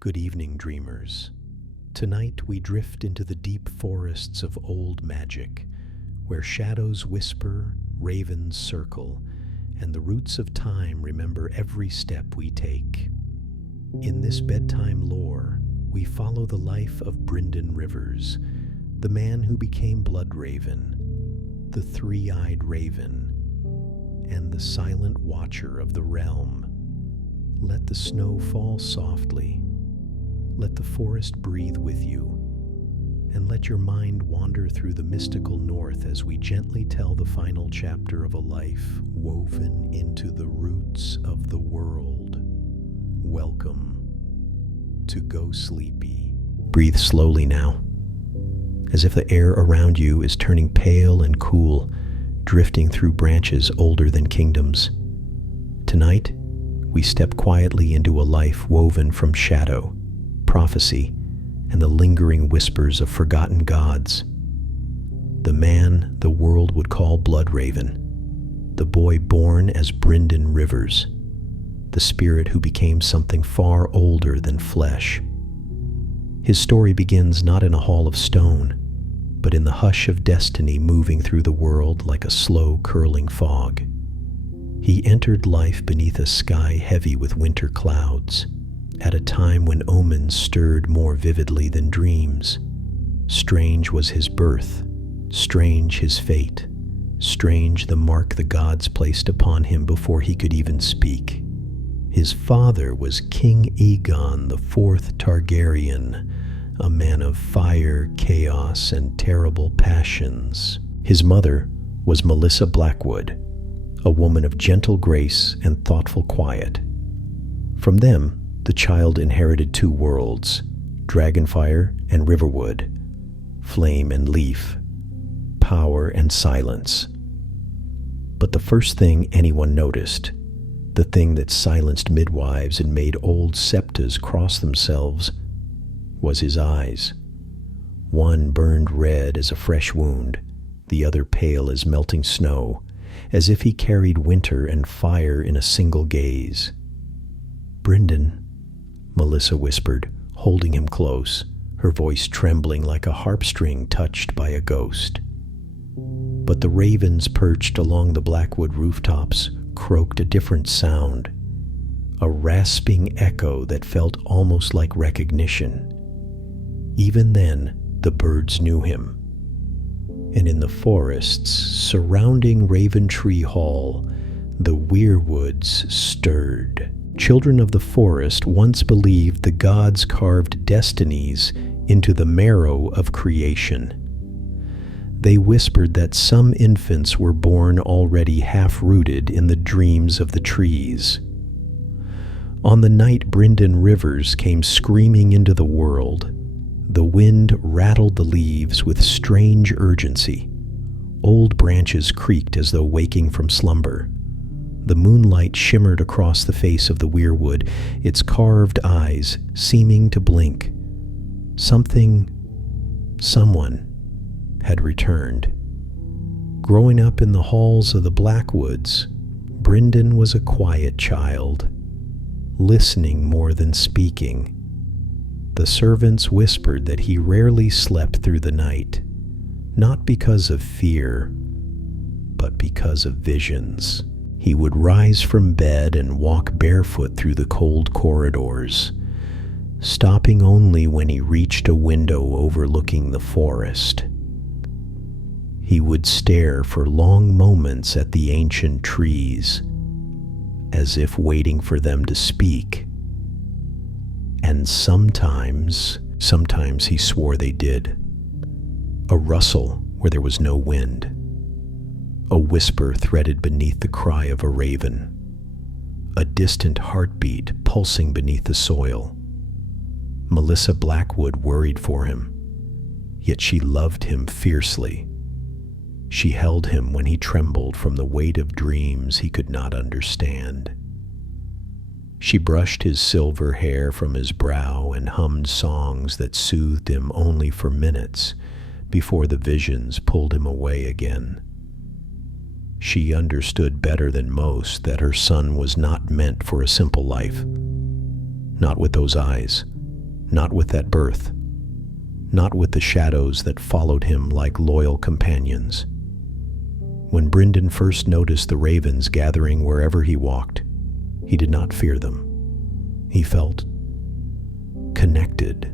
Good evening, dreamers. Tonight we drift into the deep forests of old magic, where shadows whisper, ravens circle, and the roots of time remember every step we take. In this bedtime lore, we follow the life of Brynden Rivers, the man who became Bloodraven, the three-eyed raven, and the silent watcher of the realm. Let the snow fall softly. Let the forest breathe with you, and let your mind wander through the mystical north as we gently tell the final chapter of a life woven into the roots of the world. Welcome to Go Sleepy. Breathe slowly now, as if the air around you is turning pale and cool, drifting through branches older than kingdoms. Tonight, we step quietly into a life woven from shadow, prophecy, and the lingering whispers of forgotten gods. The man the world would call Bloodraven, the boy born as Brynden Rivers, the spirit who became something far older than flesh. His story begins not in a hall of stone, but in the hush of destiny moving through the world like a slow curling fog. He entered life beneath a sky heavy with winter clouds, at a time when omens stirred more vividly than dreams. Strange was his birth, strange his fate, strange the mark the gods placed upon him before he could even speak. His father was King Aegon the Fourth Targaryen, a man of fire, chaos, and terrible passions. His mother was Melissa Blackwood, a woman of gentle grace and thoughtful quiet. From them, the child inherited two worlds, dragonfire and riverwood, flame and leaf, power and silence. But the first thing anyone noticed, the thing that silenced midwives and made old septas cross themselves, was his eyes. One burned red as a fresh wound, the other pale as melting snow, as if he carried winter and fire in a single gaze. "Brynden," Melissa whispered, holding him close, her voice trembling like a harp string touched by a ghost. But the ravens perched along the Blackwood rooftops croaked a different sound, a rasping echo that felt almost like recognition. Even then, the birds knew him. And in the forests surrounding Raven Tree Hall, the weirwoods stirred. Children of the forest once believed the gods carved destinies into the marrow of creation. They whispered that some infants were born already half-rooted in the dreams of the trees. On the night Brynden Rivers came screaming into the world, the wind rattled the leaves with strange urgency. Old branches creaked as though waking from slumber. The moonlight shimmered across the face of the weirwood, its carved eyes seeming to blink. Someone had returned. Growing up in the halls of the Blackwoods, Brynden was a quiet child, listening more than speaking. The servants whispered that he rarely slept through the night, not because of fear, but because of visions. He would rise from bed and walk barefoot through the cold corridors, stopping only when he reached a window overlooking the forest. He would stare for long moments at the ancient trees, as if waiting for them to speak. And sometimes he swore they did. A rustle where there was no wind. A whisper threaded beneath the cry of a raven. A distant heartbeat pulsing beneath the soil. Melissa Blackwood worried for him, yet she loved him fiercely. She held him when he trembled from the weight of dreams he could not understand. She brushed his silver hair from his brow and hummed songs that soothed him only for minutes before the visions pulled him away again. She understood better than most that her son was not meant for a simple life. Not with those eyes, Not with that birth. Not with the shadows that followed him like loyal companions. When Brynden first noticed the ravens gathering wherever he walked, he did not fear them. He felt connected,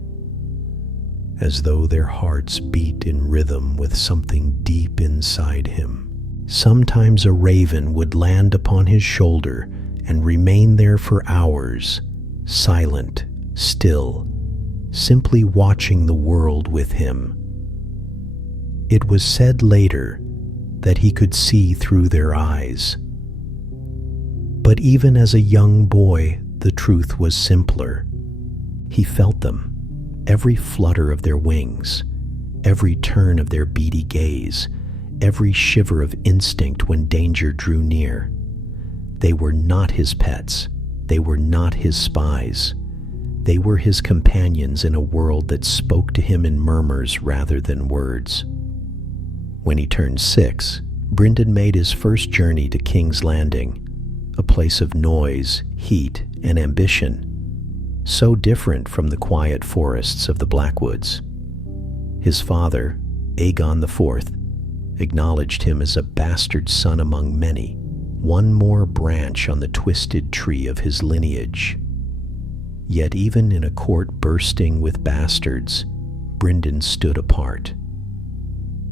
as though their hearts beat in rhythm with something deep inside him. Sometimes a raven would land upon his shoulder and remain there for hours, silent, still, simply watching the world with him. It was said later that he could see through their eyes. But even as a young boy, the truth was simpler. He felt them, every flutter of their wings, every turn of their beady gaze, every shiver of instinct when danger drew near. They were not his pets. They were not his spies. They were his companions in a world that spoke to him in murmurs rather than words. When he turned 6, Brynden made his first journey to King's Landing, a place of noise, heat, and ambition, so different from the quiet forests of the Blackwoods. His father, Aegon IV, acknowledged him as a bastard son among many, one more branch on the twisted tree of his lineage. Yet even in a court bursting with bastards, Brynden stood apart.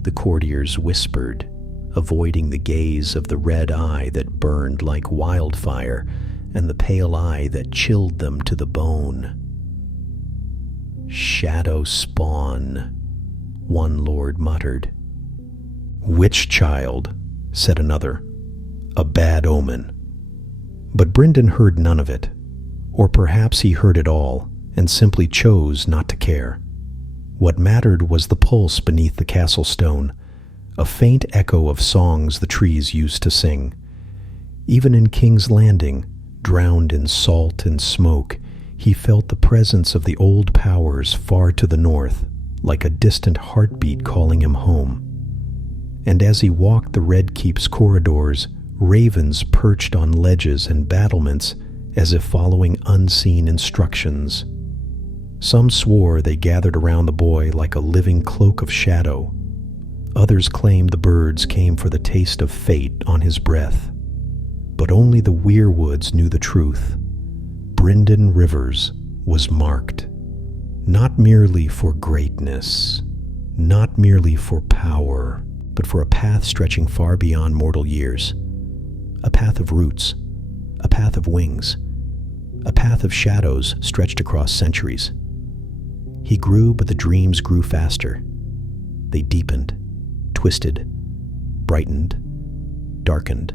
The courtiers whispered, avoiding the gaze of the red eye that burned like wildfire and the pale eye that chilled them to the bone. "Shadow spawn," one lord muttered. "Witch child," said another. "A bad omen." But Brynden heard none of it, or perhaps he heard it all and simply chose not to care. What mattered was the pulse beneath the castle stone, a faint echo of songs the trees used to sing. Even in King's Landing, drowned in salt and smoke, he felt the presence of the old powers far to the north, like a distant heartbeat calling him home. And as he walked the Red Keep's corridors, ravens perched on ledges and battlements as if following unseen instructions. Some swore they gathered around the boy like a living cloak of shadow. Others claimed the birds came for the taste of fate on his breath. But only the weirwoods knew the truth. Brynden Rivers was marked, not merely for greatness, not merely for power, but for a path stretching far beyond mortal years. A path of roots, a path of wings, a path of shadows stretched across centuries. He grew, but the dreams grew faster. They deepened, twisted, brightened, darkened.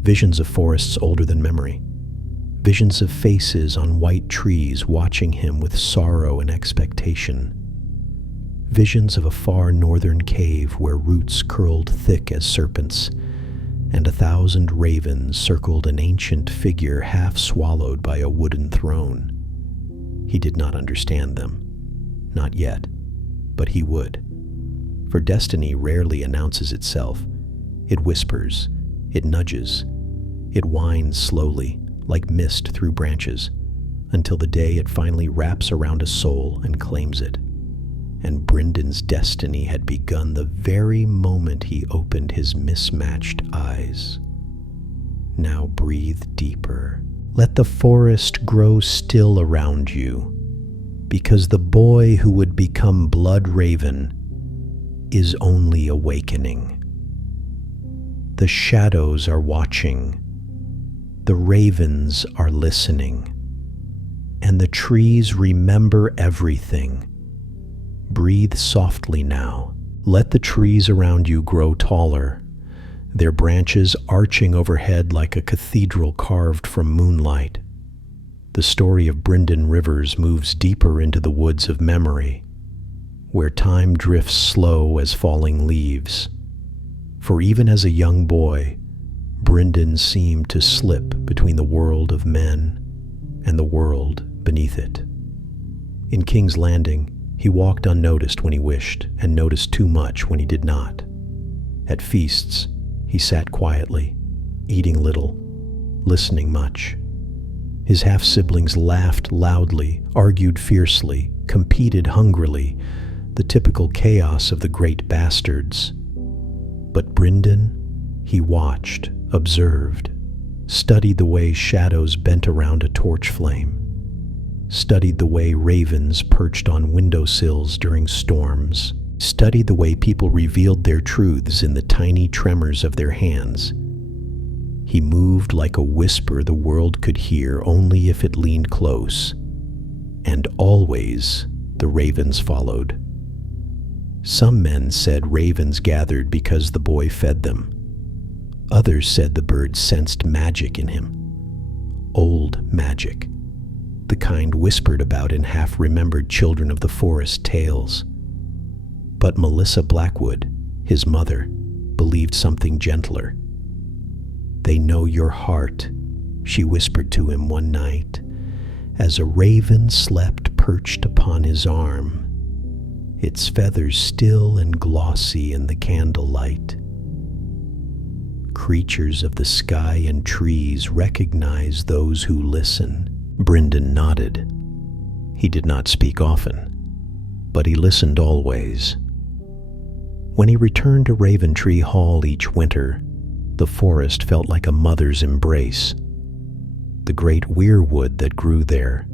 Visions of forests older than memory. Visions of faces on white trees watching him with sorrow and expectation. Visions of a far northern cave where roots curled thick as serpents, and 1,000 ravens circled an ancient figure half swallowed by a wooden throne. He did not understand them. Not yet, but he would. For destiny rarely announces itself. It whispers, it nudges, it winds slowly, like mist through branches, until the day it finally wraps around a soul and claims it. And Brynden's destiny had begun the very moment he opened his mismatched eyes. Now breathe deeper. Let the forest grow still around you, because the boy who would become Bloodraven is only awakening. The shadows are watching. The ravens are listening. And the trees remember everything. Breathe softly now. Let the trees around you grow taller, their branches arching overhead like a cathedral carved from moonlight. The story of Brynden Rivers moves deeper into the woods of memory, where time drifts slow as falling leaves. For even as a young boy, Brynden seemed to slip between the world of men and the world beneath it. In King's Landing, he walked unnoticed when he wished, and noticed too much when he did not. At feasts, he sat quietly, eating little, listening much. His half-siblings laughed loudly, argued fiercely, competed hungrily, the typical chaos of the great bastards. But Brynden, he watched, observed, studied the way shadows bent around a torch flame, studied the way ravens perched on windowsills during storms, studied the way people revealed their truths in the tiny tremors of their hands. He moved like a whisper the world could hear only if it leaned close, and always the ravens followed. Some men said ravens gathered because the boy fed them. Others said the bird sensed magic in him. Old magic, the kind whispered about in half-remembered Children of the Forest tales. But Melissa Blackwood, his mother, believed something gentler. "They know your heart," she whispered to him one night, as a raven slept perched upon his arm, its feathers still and glossy in the candlelight. Creatures of the sky and trees recognize those who listen. Brynden nodded. He did not speak often, but he listened always. When he returned to Raventree Hall each winter, the forest felt like a mother's embrace. The great weirwood that grew there,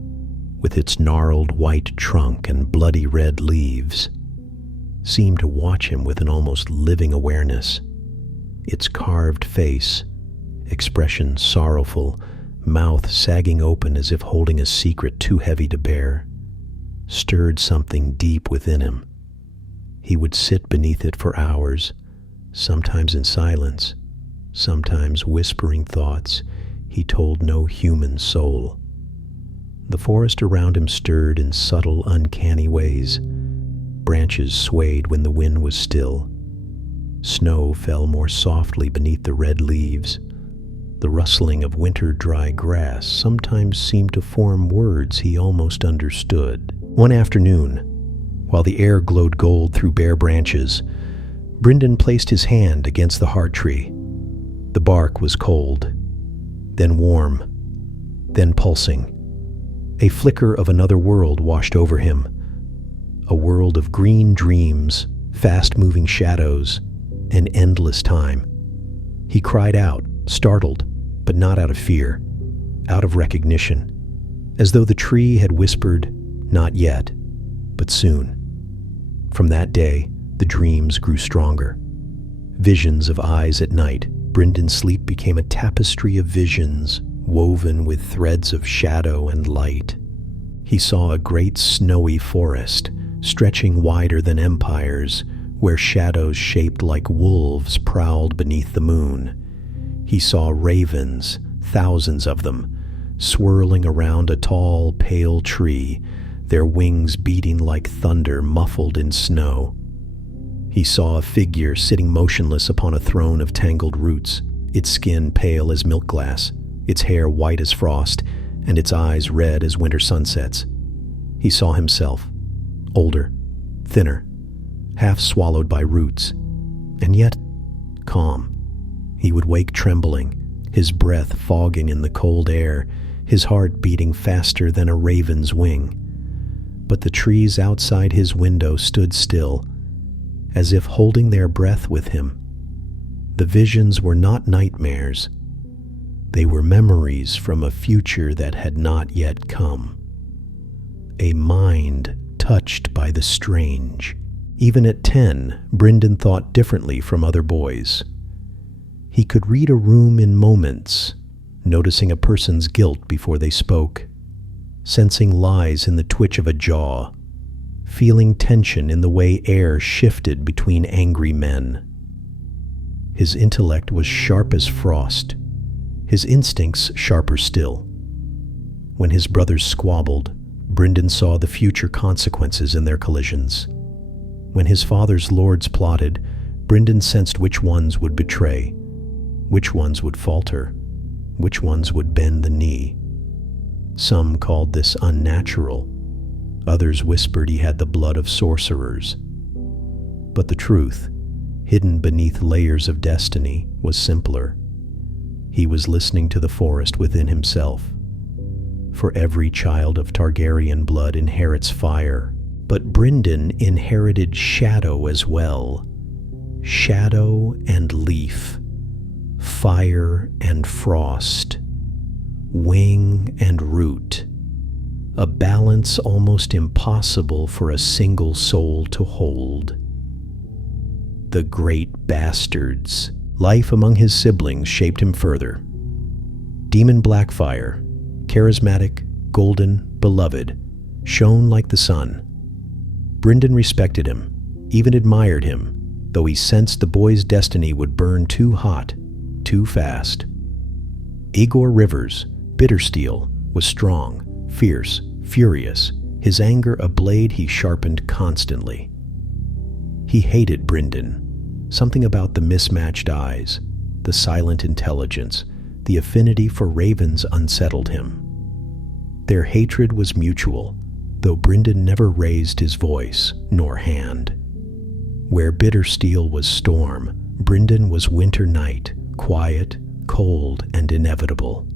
with its gnarled white trunk and bloody red leaves, seemed to watch him with an almost living awareness. Its carved face, expression sorrowful, mouth sagging open as if holding a secret too heavy to bear, stirred something deep within him. He would sit beneath it for hours, sometimes in silence, sometimes whispering thoughts he told no human soul. The forest around him stirred in subtle, uncanny ways. Branches swayed when the wind was still. Snow fell more softly beneath the red leaves. The rustling of winter-dry grass sometimes seemed to form words he almost understood. One afternoon, while the air glowed gold through bare branches, Brynden placed his hand against the heart tree. The bark was cold, then warm, then pulsing. A flicker of another world washed over him, a world of green dreams, fast-moving shadows, and endless time. He cried out, startled, but not out of fear, out of recognition, as though the tree had whispered, "Not yet, but soon." From that day, the dreams grew stronger. Visions of eyes at night, Brynden's sleep became a tapestry of visions, woven with threads of shadow and light. He saw a great snowy forest, stretching wider than empires, where shadows shaped like wolves prowled beneath the moon. He saw ravens, thousands of them, swirling around a tall, pale tree, their wings beating like thunder muffled in snow. He saw a figure sitting motionless upon a throne of tangled roots, its skin pale as milk glass, its hair white as frost, and its eyes red as winter sunsets. He saw himself, older, thinner, half swallowed by roots, and yet calm. He would wake trembling, his breath fogging in the cold air, his heart beating faster than a raven's wing. But the trees outside his window stood still, as if holding their breath with him. The visions were not nightmares. They were memories from a future that had not yet come. A mind touched by the strange. Even at 10, Brynden thought differently from other boys. He could read a room in moments, noticing a person's guilt before they spoke, sensing lies in the twitch of a jaw, feeling tension in the way air shifted between angry men. His intellect was sharp as frost, his instincts sharper still. When his brothers squabbled, Brynden saw the future consequences in their collisions. When his father's lords plotted, Brynden sensed which ones would betray, which ones would falter, which ones would bend the knee. Some called this unnatural. Others whispered he had the blood of sorcerers. But the truth, hidden beneath layers of destiny, was simpler. He was listening to the forest within himself. for every child of Targaryen blood inherits fire. But Brynden inherited shadow as well. Shadow and leaf, fire and frost, wing and root, a balance almost impossible for a single soul to hold. The great bastards. Life among his siblings shaped him further. Demon Blackfire, charismatic, golden, beloved, shone like the sun. Brynden respected him, even admired him, though he sensed the boy's destiny would burn too hot, too fast. Igor Rivers, Bittersteel, was strong, fierce, furious, his anger a blade he sharpened constantly. He hated Brynden. Something about the mismatched eyes, the silent intelligence, the affinity for ravens unsettled him. Their hatred was mutual, though Brynden never raised his voice nor hand. Where Bittersteel was storm, Brynden was winter night, quiet, cold, and inevitable.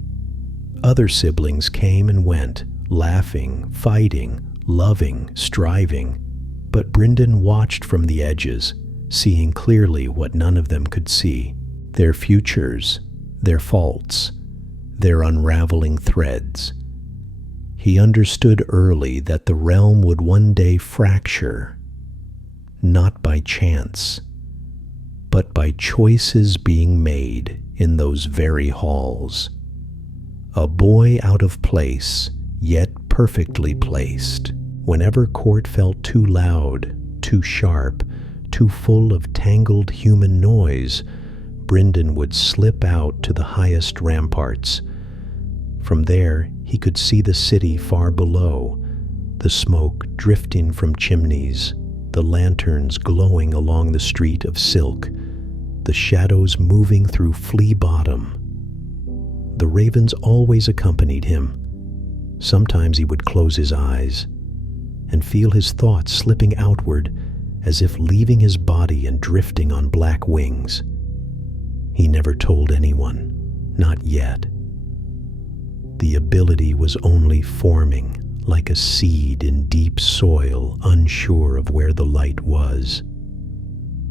Other siblings came and went, laughing, fighting, loving, striving, but Brynden watched from the edges, seeing clearly what none of them could see: their futures, their faults, their unraveling threads. He understood early that the realm would one day fracture, not by chance, but by choices being made in those very halls. A boy out of place, yet perfectly placed. Whenever court felt too loud, too sharp, too full of tangled human noise, Brynden would slip out to the highest ramparts. From there, he could see the city far below, the smoke drifting from chimneys, the lanterns glowing along the street of silk, the shadows moving through Flea Bottom. The ravens always accompanied him. Sometimes he would close his eyes and feel his thoughts slipping outward as if leaving his body and drifting on black wings. He never told anyone, not yet. The ability was only forming, like a seed in deep soil, unsure of where the light was.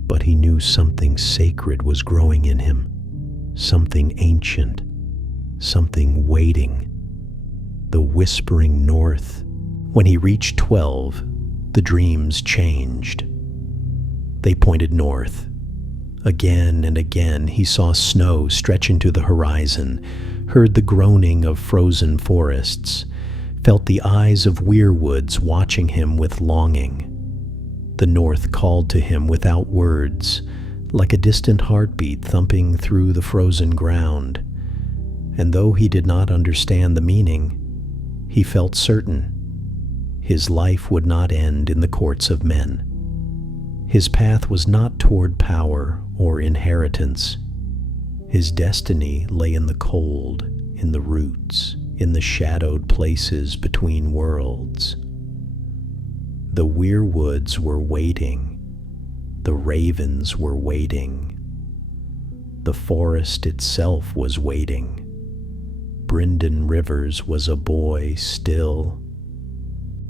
But he knew something sacred was growing in him, something ancient, something waiting. The whispering north. When he reached 12, the dreams changed. They pointed north. Again and again he saw snow stretch into the horizon, heard the groaning of frozen forests, felt the eyes of weirwoods watching him with longing. The north called to him without words, like a distant heartbeat thumping through the frozen ground. And though he did not understand the meaning, he felt certain his life would not end in the courts of men. His path was not toward power or inheritance. His destiny lay in the cold, in the roots, in the shadowed places between worlds. The weirwoods were waiting. The ravens were waiting. The forest itself was waiting. Brynden Rivers was a boy still.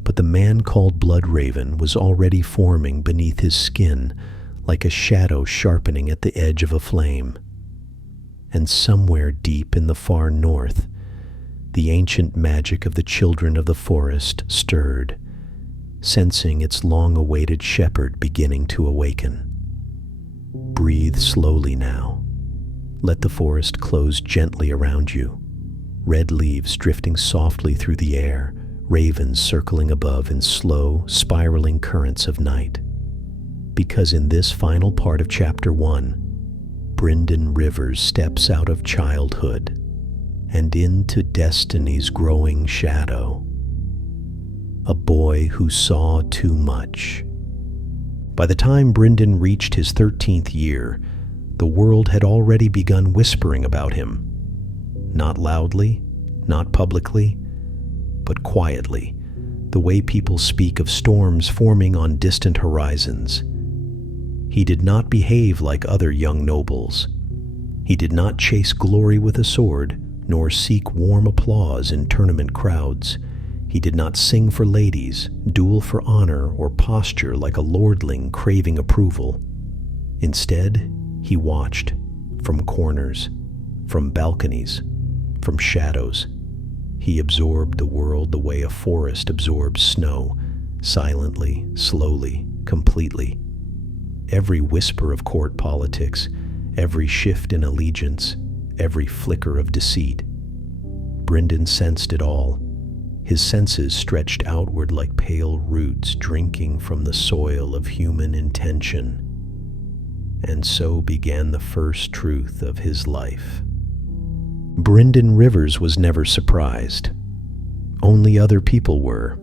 But the man called Bloodraven was already forming beneath his skin, like a shadow sharpening at the edge of a flame. And somewhere deep in the far north, the ancient magic of the children of the forest stirred, sensing its long-awaited shepherd beginning to awaken. Breathe slowly now. Let the forest close gently around you. Red leaves drifting softly through the air, ravens circling above in slow, spiraling currents of night. Because in this final part of Chapter 1, Brynden Rivers steps out of childhood and into destiny's growing shadow. A boy who saw too much. By the time Brynden reached his 13th year, the world had already begun whispering about him. Not loudly, not publicly, but quietly, the way people speak of storms forming on distant horizons. He did not behave like other young nobles. He did not chase glory with a sword, nor seek warm applause in tournament crowds. He did not sing for ladies, duel for honor, or posture like a lordling craving approval. Instead, he watched from corners, from balconies, from shadows. He absorbed the world the way a forest absorbs snow, silently, slowly, completely. Every whisper of court politics, every shift in allegiance, every flicker of deceit. Brynden sensed it all. His senses stretched outward like pale roots drinking from the soil of human intention. And so began the first truth of his life. Brynden Rivers was never surprised. Only other people were.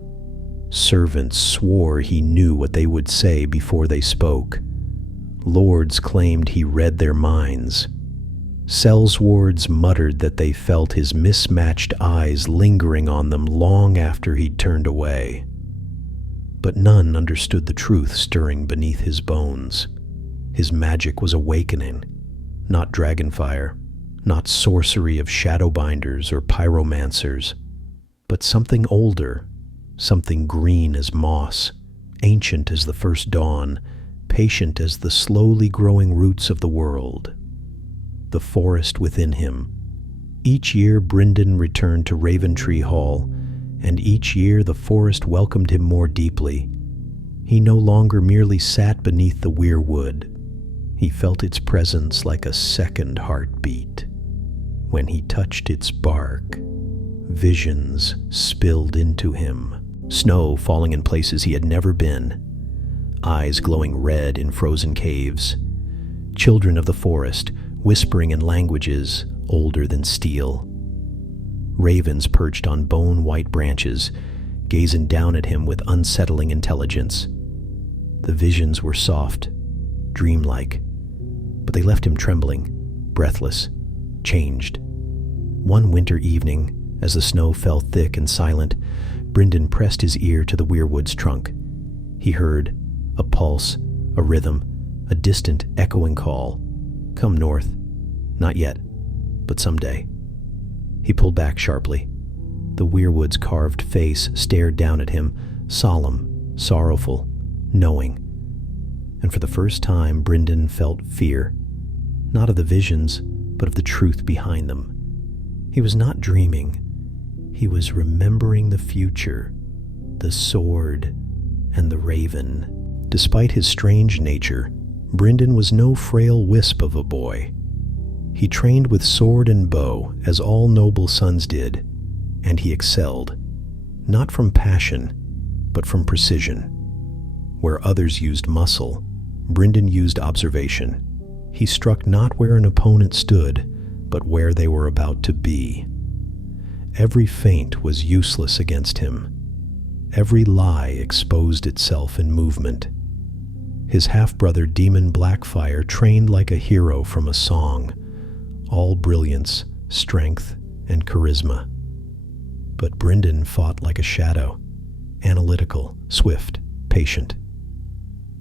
Servants swore he knew what they would say before they spoke. Lords claimed he read their minds. Sellswards muttered that they felt his mismatched eyes lingering on them long after he'd turned away. But none understood the truth stirring beneath his bones. His magic was awakening, not dragonfire, not sorcery of shadowbinders or pyromancers, but something older, something green as moss, ancient as the first dawn, patient as the slowly growing roots of the world. The forest within him. Each year Brynden returned to Raventree Hall, and each year the forest welcomed him more deeply. He no longer merely sat beneath the weirwood. He felt its presence like a second heartbeat. When he touched its bark, visions spilled into him. Snow falling in places he had never been. Eyes glowing red in frozen caves. Children of the forest, whispering in languages older than steel. Ravens perched on bone-white branches, gazing down at him with unsettling intelligence. The visions were soft, dreamlike, but they left him trembling, breathless, changed. One winter evening, as the snow fell thick and silent, Brynden pressed his ear to the weirwood's trunk. He heard a pulse, a rhythm, a distant echoing call. Come north. Not yet, but someday. He pulled back sharply. The weirwood's carved face stared down at him, solemn, sorrowful, knowing. And for the first time, Brynden felt fear, not of the visions, but of the truth behind them. He was not dreaming. He was remembering the future, the sword, and the raven. Despite his strange nature, Brynden was no frail wisp of a boy. He trained with sword and bow, as all noble sons did, and he excelled, not from passion, but from precision. Where others used muscle, Brynden used observation. He struck not where an opponent stood, but where they were about to be. Every feint was useless against him. Every lie exposed itself in movement. His half-brother Demon Blackfire trained like a hero from a song, all brilliance, strength, and charisma. But Brynden fought like a shadow, analytical, swift, patient.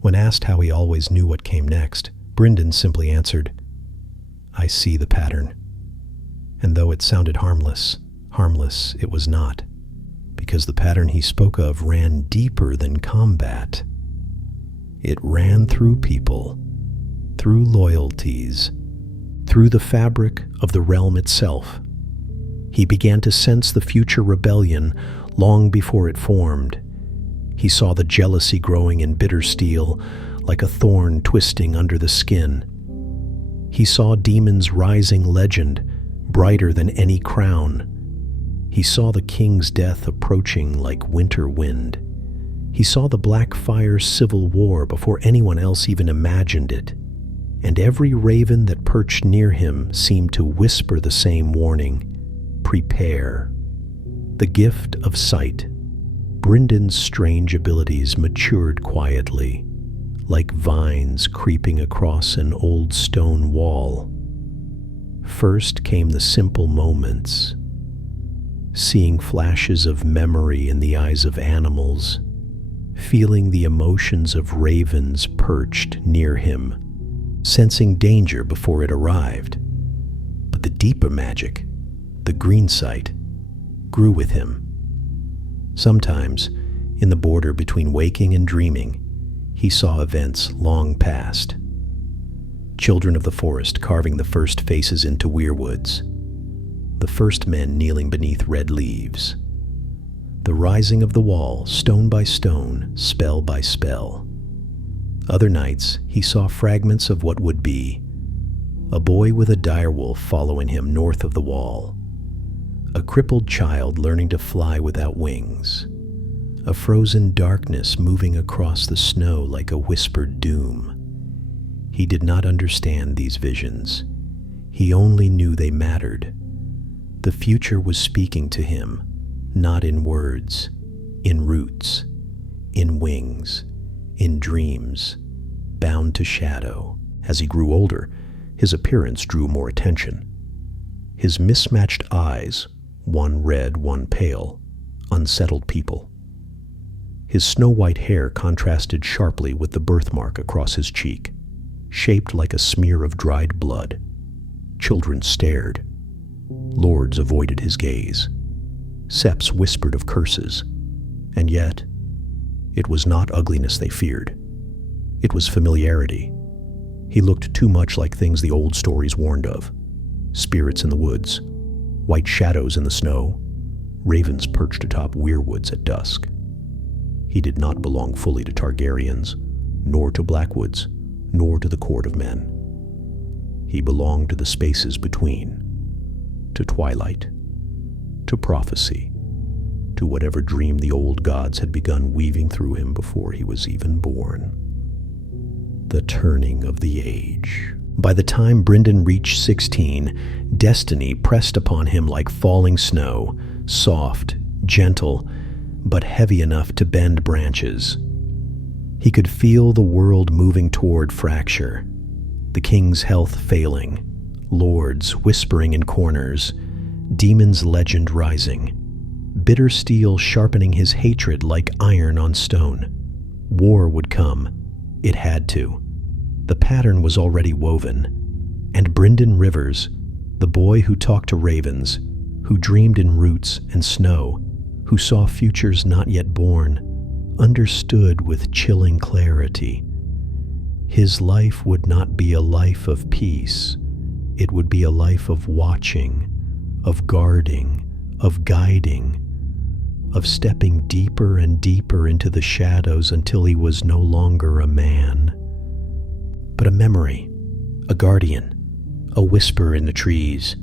When asked how he always knew what came next, Brynden simply answered, "I see the pattern." And though it sounded harmless it was not, because the pattern he spoke of ran deeper than combat. It ran through people, through loyalties, through the fabric of the realm itself. He began to sense the future rebellion long before it formed. He saw the jealousy growing in bitter steel, like a thorn twisting under the skin. He saw demons' rising legend, brighter than any crown. He saw the king's death approaching like winter wind. He saw the Blackfire's civil war before anyone else even imagined it. And every raven that perched near him seemed to whisper the same warning: prepare. The gift of sight. Brynden's strange abilities matured quietly, like vines creeping across an old stone wall. First came the simple moments, seeing flashes of memory in the eyes of animals, feeling the emotions of ravens perched near him, sensing danger before it arrived. But the deeper magic, the the green sight, grew with him. Sometimes, in the border between waking and dreaming, he saw events long past. Children of the forest carving the first faces into weirwoods, the first men kneeling beneath red leaves, the rising of the wall stone by stone, spell by spell. Other nights he saw fragments of what would be: a boy with a direwolf following him north of the wall, a crippled child learning to fly without wings, a frozen darkness moving across the snow like a whispered doom. He did not understand these visions. He only knew they mattered. The future was speaking to him, not in words, in roots, in wings, in dreams, bound to shadow. As he grew older, his appearance drew more attention. His mismatched eyes, one red, one pale, unsettled people. His snow-white hair contrasted sharply with the birthmark across his cheek, shaped like a smear of dried blood. Children stared. Lords avoided his gaze. Sepps whispered of curses. And yet, it was not ugliness they feared. It was familiarity. He looked too much like things the old stories warned of: spirits in the woods, white shadows in the snow, ravens perched atop weirwoods at dusk. He did not belong fully to Targaryens, nor to Blackwoods, nor to the court of men. He belonged to the spaces between, to twilight, to prophecy, to whatever dream the old gods had begun weaving through him before he was even born. The turning of the age. By the time Brynden reached 16, destiny pressed upon him like falling snow, soft, gentle, but heavy enough to bend branches. He could feel the world moving toward fracture, the king's health failing, lords whispering in corners, demons' legend rising, bitter steel sharpening his hatred like iron on stone. War would come. It had to. The pattern was already woven. And Brynden Rivers, the boy who talked to ravens, who dreamed in roots and snow, who saw futures not yet born, understood with chilling clarity. His life would not be a life of peace. It would be a life of watching, of guarding, of guiding, of stepping deeper and deeper into the shadows until he was no longer a man, but a memory, a guardian, a whisper in the trees.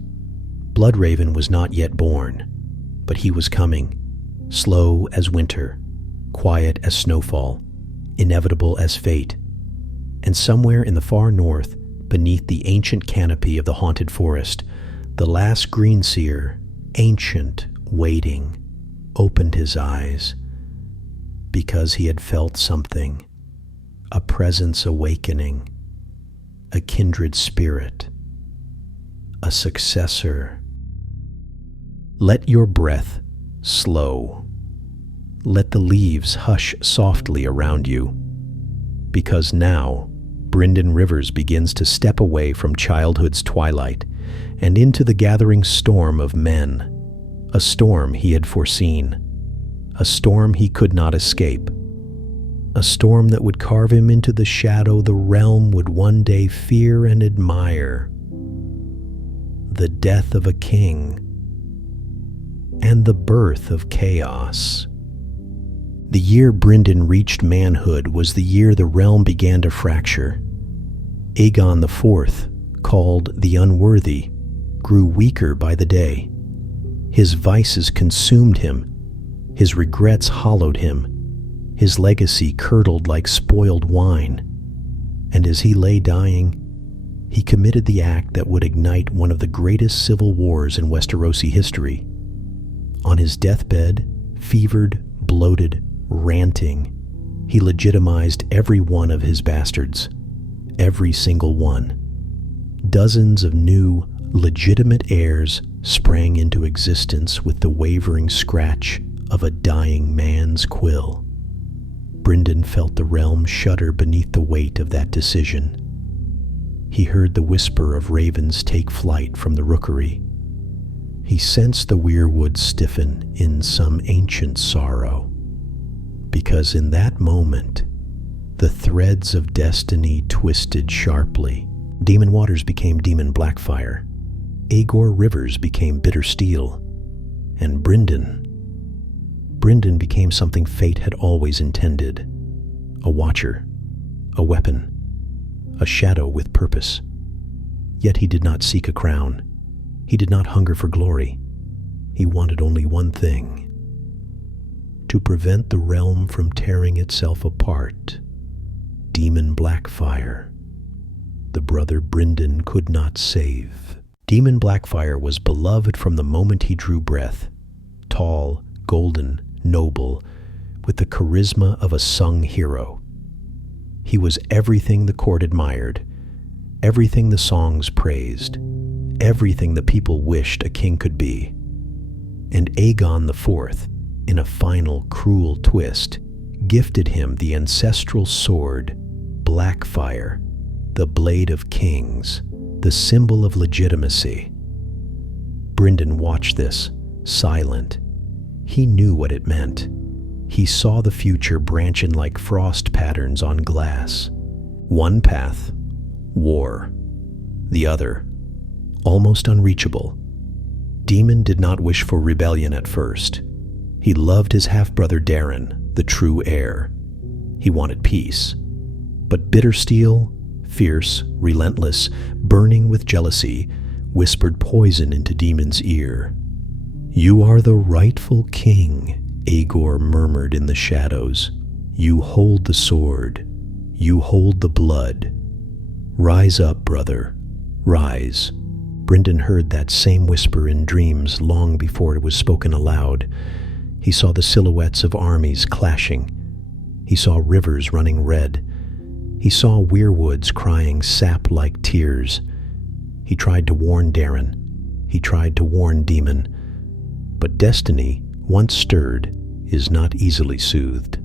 Bloodraven was not yet born, but he was coming, slow as winter, quiet as snowfall, inevitable as fate. And somewhere in the far north, beneath the ancient canopy of the haunted forest, the last Greenseer, ancient, waiting, opened his eyes, because he had felt something, a presence awakening, a kindred spirit, a successor. Let your breath slow. Let the leaves hush softly around you, because now Brynden Rivers begins to step away from childhood's twilight and into the gathering storm of men, a storm he had foreseen, a storm he could not escape, a storm that would carve him into the shadow the realm would one day fear and admire, the death of a king and the birth of chaos. The year Brynden reached manhood was the year the realm began to fracture. Aegon IV, called the Unworthy, grew weaker by the day. His vices consumed him. His regrets hollowed him. His legacy curdled like spoiled wine. And as he lay dying, he committed the act that would ignite one of the greatest civil wars in Westerosi history. On his deathbed, fevered, bloated, ranting, he legitimized every one of his bastards. Every single one. Dozens of new, legitimate heirs sprang into existence with the wavering scratch of a dying man's quill. Brynden felt the realm shudder beneath the weight of that decision. He heard the whisper of ravens take flight from the rookery. He sensed the weirwoods stiffen in some ancient sorrow, because in that moment, the threads of destiny twisted sharply. Demon waters became demon blackfire, Brynden Rivers became bitter steel, and Brynden became something fate had always intended: a watcher, a weapon, a shadow with purpose. Yet he did not seek a crown. He did not hunger for glory. He wanted only one thing: to prevent the realm from tearing itself apart. Demon Blackfire, the brother Brynden could not save. Demon Blackfire was beloved from the moment he drew breath. Tall, golden, noble, with the charisma of a sung hero. He was everything the court admired, everything the songs praised, everything the people wished a king could be. And Aegon IV, in a final cruel twist, gifted him the ancestral sword, Blackfire, the blade of kings, the symbol of legitimacy. Brynden watched this, silent. He knew what it meant. He saw the future branching like frost patterns on glass. One path, war. The other, almost unreachable. Demon did not wish for rebellion at first. He loved his half-brother Daeron, the true heir. He wanted peace. But bitter steel, fierce, relentless, burning with jealousy, whispered poison into Demon's ear. "You are the rightful king," Aegor murmured in the shadows. "You hold the sword. You hold the blood. Rise up, brother. Rise." Brynden heard that same whisper in dreams long before it was spoken aloud. He saw the silhouettes of armies clashing. He saw rivers running red. He saw weirwoods crying sap-like tears. He tried to warn Daeron. He tried to warn Demon. But destiny, once stirred, is not easily soothed.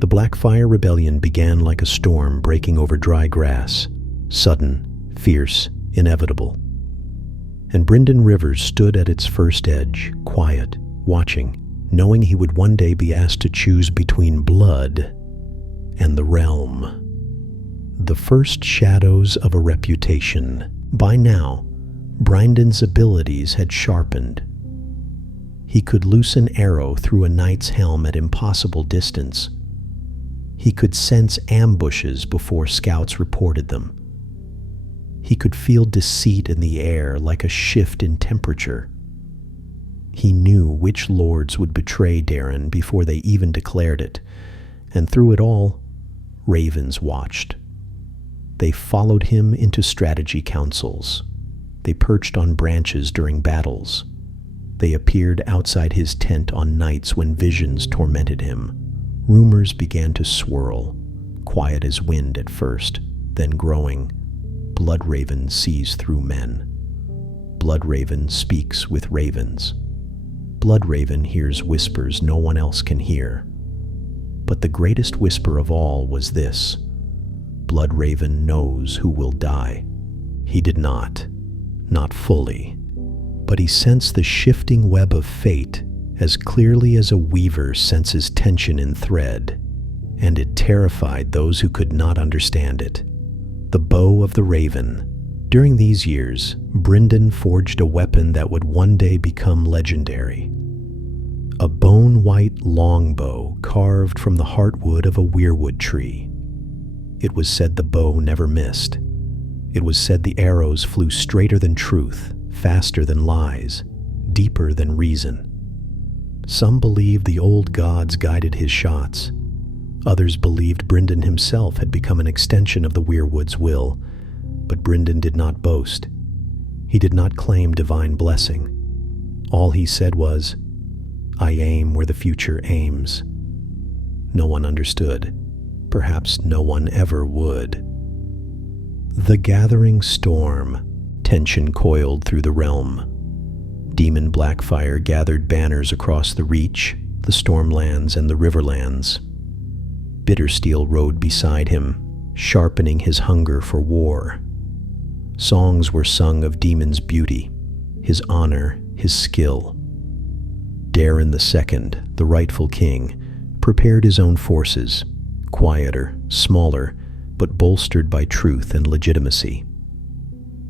The Blackfire Rebellion began like a storm breaking over dry grass, sudden, fierce, inevitable. And Brynden Rivers stood at its first edge, quiet, watching, knowing he would one day be asked to choose between blood and the realm. The first shadows of a reputation. By now, Brynden's abilities had sharpened. He could loose an arrow through a knight's helm at impossible distance. He could sense ambushes before scouts reported them. He could feel deceit in the air like a shift in temperature. He knew which lords would betray Daeron before they even declared it, and through it all, ravens watched. They followed him into strategy councils. They perched on branches during battles. They appeared outside his tent on nights when visions tormented him. Rumors began to swirl, quiet as wind at first, then growing. Bloodraven sees through men. Bloodraven speaks with ravens. Bloodraven hears whispers no one else can hear. But the greatest whisper of all was this: Bloodraven knows who will die. He did not fully, but he sensed the shifting web of fate as clearly as a weaver senses tension in thread, and it terrified those who could not understand it. The bow of the raven. During these years, Brynden forged a weapon that would one day become legendary. A bone-white longbow carved from the heartwood of a weirwood tree. It was said the bow never missed. It was said the arrows flew straighter than truth, faster than lies, deeper than reason. Some believed the old gods guided his shots. Others believed Brynden himself had become an extension of the weirwood's will, but Brynden did not boast. He did not claim divine blessing. All he said was, "I aim where the future aims." No one understood. Perhaps no one ever would. The gathering storm. Tension coiled through the realm. Demon Blackfire gathered banners across the Reach, the Stormlands, and the Riverlands. Bittersteel rode beside him, sharpening his hunger for war. Songs were sung of Demon's beauty, his honor, his skill. Darren II, the rightful king, prepared his own forces, quieter, smaller, but bolstered by truth and legitimacy.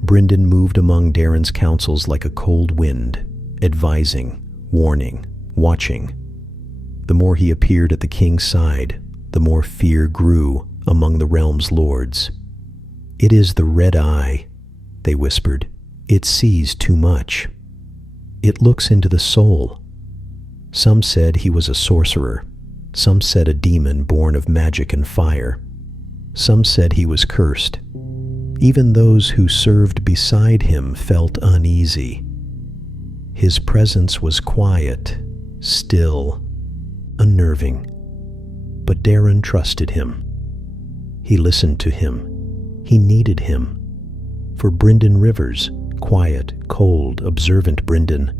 Brynden moved among Darren's councils like a cold wind, advising, warning, watching. The more he appeared at the king's side, the more fear grew among the realm's lords. "It is the red eye," they whispered. "It sees too much. It looks into the soul." Some said he was a sorcerer. Some said a demon born of magic and fire. Some said he was cursed. Even those who served beside him felt uneasy. His presence was quiet, still, unnerving. But Darren trusted him. He listened to him. He needed him. For Brynden Rivers, quiet, cold, observant Brynden,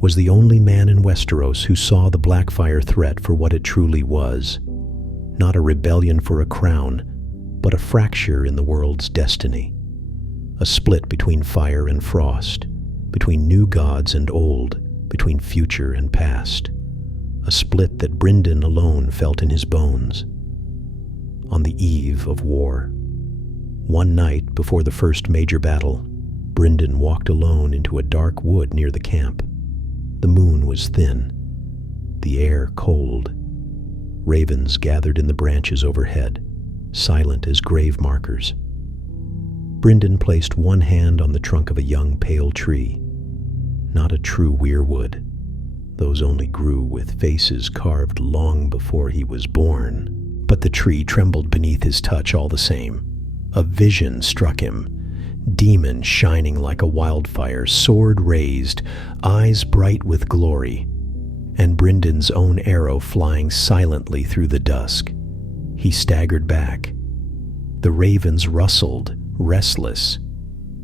was the only man in Westeros who saw the Blackfire threat for what it truly was. Not a rebellion for a crown, but a fracture in the world's destiny. A split between fire and frost, between new gods and old, between future and past. A split that Brynden alone felt in his bones. On the eve of war. One night before the first major battle, Brynden walked alone into a dark wood near the camp. The moon was thin, the air cold. Ravens gathered in the branches overhead, silent as grave markers. Brynden placed one hand on the trunk of a young pale tree. Not a true weirwood. Those only grew with faces carved long before he was born. But the tree trembled beneath his touch all the same. A vision struck him. Demon shining like a wildfire, sword raised, eyes bright with glory, and Brynden's own arrow flying silently through the dusk. He staggered back. The ravens rustled, restless.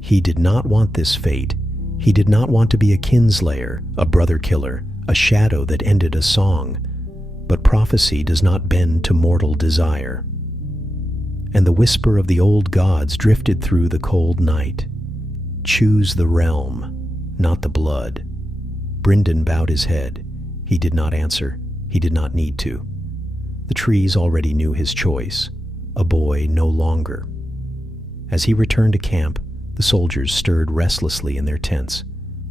He did not want this fate. He did not want to be a kinslayer, a brother killer, a shadow that ended a song. But prophecy does not bend to mortal desire. And the whisper of the old gods drifted through the cold night. Choose the realm, not the blood. Brynden bowed his head. He did not answer. He did not need to. The trees already knew his choice. A boy no longer. As he returned to camp, the soldiers stirred restlessly in their tents.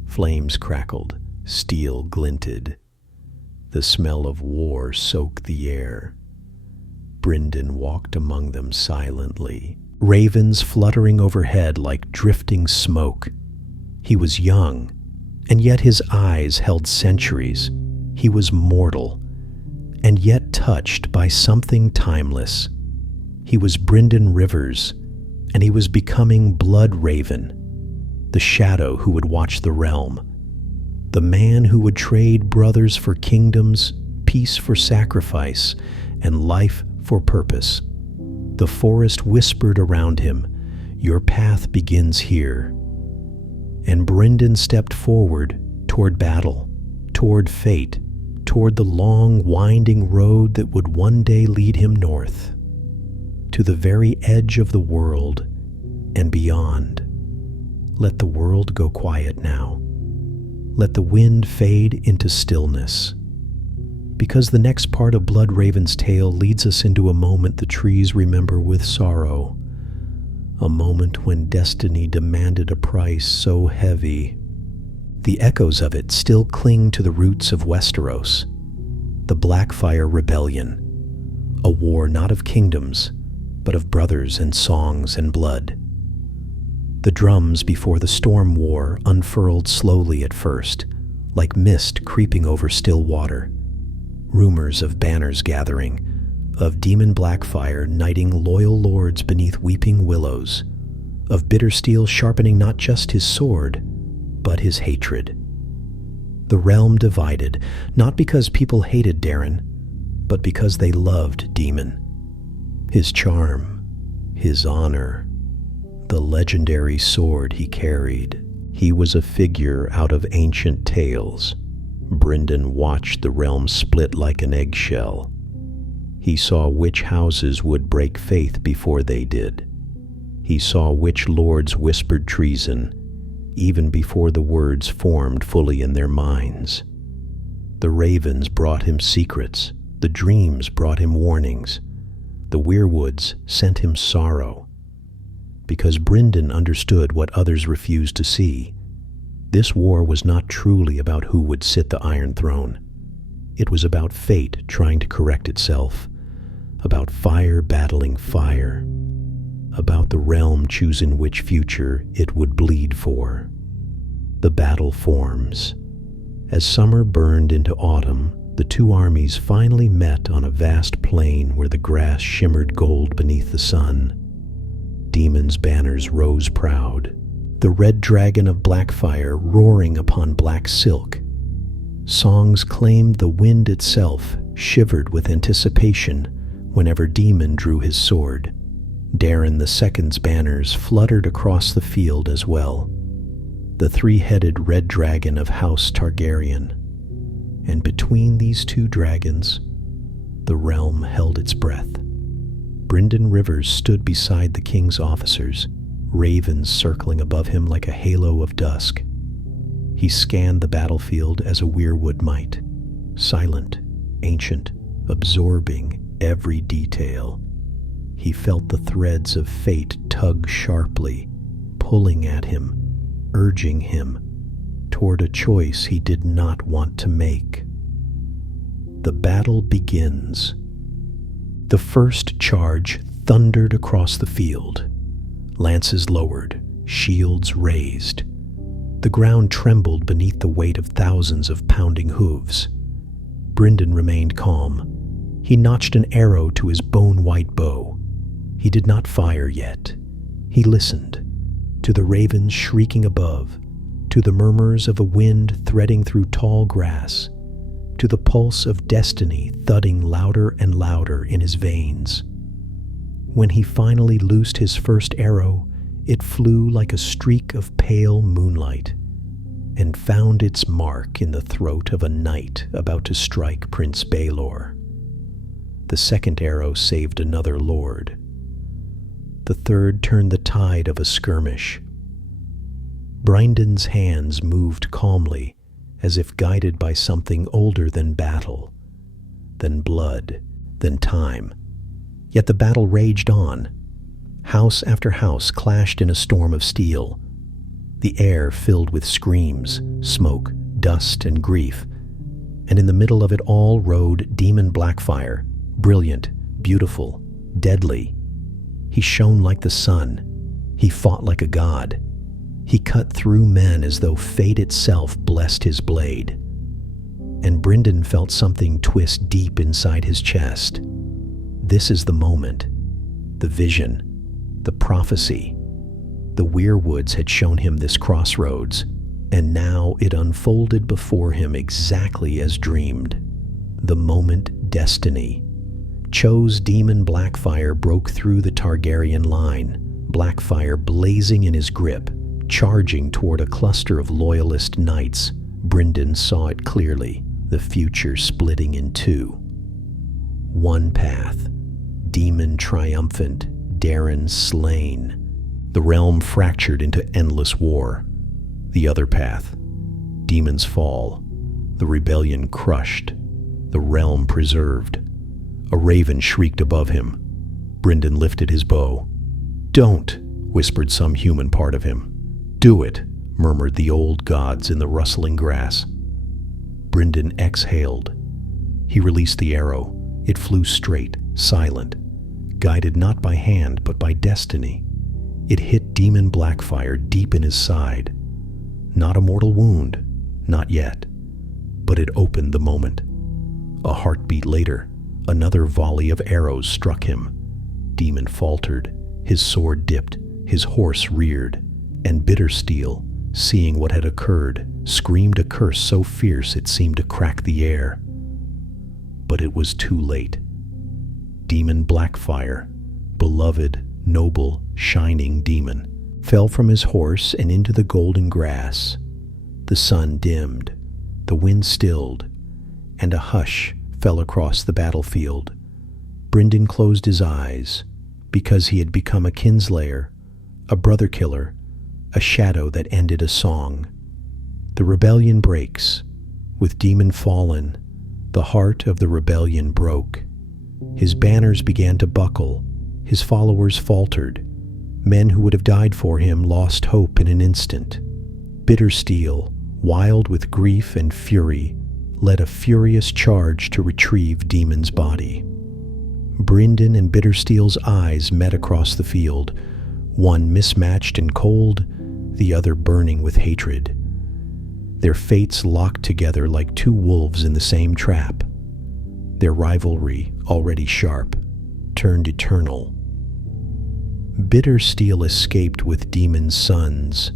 Flames crackled. Steel glinted. The smell of war soaked the air. Brynden walked among them silently, ravens fluttering overhead like drifting smoke. He was young, and yet his eyes held centuries. He was mortal, and yet touched by something timeless. He was Brynden Rivers, and he was becoming Bloodraven, the shadow who would watch the realm, the man who would trade brothers for kingdoms, peace for sacrifice, and life for purpose. The forest whispered around him, "Your path begins here." And Brynden stepped forward toward battle, toward fate, toward the long, winding road that would one day lead him north, to the very edge of the world and beyond. Let the world go quiet now. Let the wind fade into stillness. Because the next part of Bloodraven's tale leads us into a moment the trees remember with sorrow, a moment when destiny demanded a price so heavy. The echoes of it still cling to the roots of Westeros, the Blackfire Rebellion, a war not of kingdoms, but of brothers and songs and blood. The drums before the storm war unfurled slowly at first, like mist creeping over still water. Rumors of banners gathering, of demon Blackfire knighting loyal lords beneath weeping willows, of Bittersteel sharpening not just his sword, but his hatred. The realm divided, not because people hated Darren, but because they loved Demon. His charm, his honor, the legendary sword he carried. He was a figure out of ancient tales. Brynden watched the realm split like an eggshell. He saw which houses would break faith before they did. He saw which lords whispered treason, even before the words formed fully in their minds. The ravens brought him secrets, the dreams brought him warnings, the weirwoods sent him sorrow. Because Brynden understood what others refused to see, this war was not truly about who would sit the Iron Throne. It was about fate trying to correct itself, about fire battling fire, about the realm choosing which future it would bleed for. The battle forms. As summer burned into autumn, the two armies finally met on a vast plain where the grass shimmered gold beneath the sun. Demons' banners rose proud, the red dragon of Blackfire roaring upon black silk. Songs claimed the wind itself shivered with anticipation whenever Demon drew his sword. Darren II's banners fluttered across the field as well, the three-headed red dragon of House Targaryen. And between these two dragons, the realm held its breath. Brynden Rivers stood beside the king's officers, ravens circling above him like a halo of dusk. He scanned the battlefield as a weirwood might, silent, ancient, absorbing every detail. He felt the threads of fate tug sharply, pulling at him, urging him toward a choice he did not want to make. The battle begins. The first charge thundered across the field. Lances lowered, shields raised. The ground trembled beneath the weight of thousands of pounding hooves. Brynden remained calm. He notched an arrow to his bone-white bow. He did not fire yet. He listened, to the ravens shrieking above, to the murmurs of a wind threading through tall grass, to the pulse of destiny thudding louder and louder in his veins. When he finally loosed his first arrow, it flew like a streak of pale moonlight and found its mark in the throat of a knight about to strike Prince Baelor. The second arrow saved another lord. The third turned the tide of a skirmish. Brynden's hands moved calmly, as if guided by something older than battle, than blood, than time. Yet the battle raged on. House after house clashed in a storm of steel. The air filled with screams, smoke, dust, and grief. And in the middle of it all rode Demon Blackfire, brilliant, beautiful, deadly. He shone like the sun. He fought like a god. He cut through men as though fate itself blessed his blade. And Brynden felt something twist deep inside his chest. This is the moment, the vision, the prophecy. The weirwoods had shown him this crossroads, and now it unfolded before him exactly as dreamed. The moment destiny chose. Demon Blackfire broke through the Targaryen line, Blackfire blazing in his grip, charging toward a cluster of loyalist knights. Brynden saw it clearly, the future splitting in two. One path, Demon triumphant, Darren slain. The realm fractured into endless war. The other path, Demon's fall, the rebellion crushed, the realm preserved. A raven shrieked above him. Brynden lifted his bow. "Don't," whispered some human part of him. "Do it," murmured the old gods in the rustling grass. Brynden exhaled. He released the arrow. It flew straight, silent, guided not by hand but by destiny. It hit Demon Blackfire deep in his side. Not a mortal wound, not yet, but it opened the moment. A heartbeat later, another volley of arrows struck him. Demon faltered, his sword dipped, his horse reared, and Bittersteel, seeing what had occurred, screamed a curse so fierce it seemed to crack the air. But it was too late. Demon Blackfire, beloved, noble, shining demon, fell from his horse and into the golden grass. The sun dimmed, the wind stilled, and a hush fell across the battlefield. Brynden closed his eyes, because he had become a kinslayer, a brother killer, a shadow that ended a song. The rebellion breaks. With demon fallen, the heart of the rebellion broke. His banners began to buckle, his followers faltered. Men who would have died for him lost hope in an instant. Bitter Steel, wild with grief and fury, led a furious charge to retrieve Demon's body. Brynden and Bitter Steel's eyes met across the field, one mismatched and cold, the other burning with hatred. Their fates locked together like two wolves in the same trap. Their rivalry, already sharp, turned eternal. Bitter Steel escaped with Demon's sons,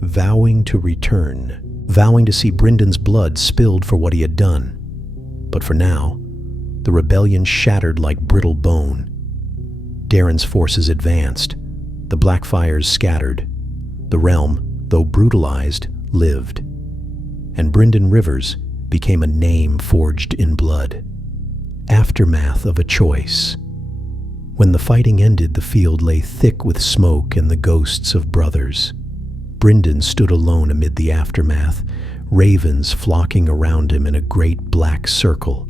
vowing to return, vowing to see Brynden's blood spilled for what he had done. But for now, the rebellion shattered like brittle bone. Darren's forces advanced, the black fires scattered. The realm, though brutalized, lived. And Brynden Rivers became a name forged in blood. Aftermath of a choice. When the fighting ended, the field lay thick with smoke and the ghosts of brothers. Brynden stood alone amid the aftermath, ravens flocking around him in a great black circle.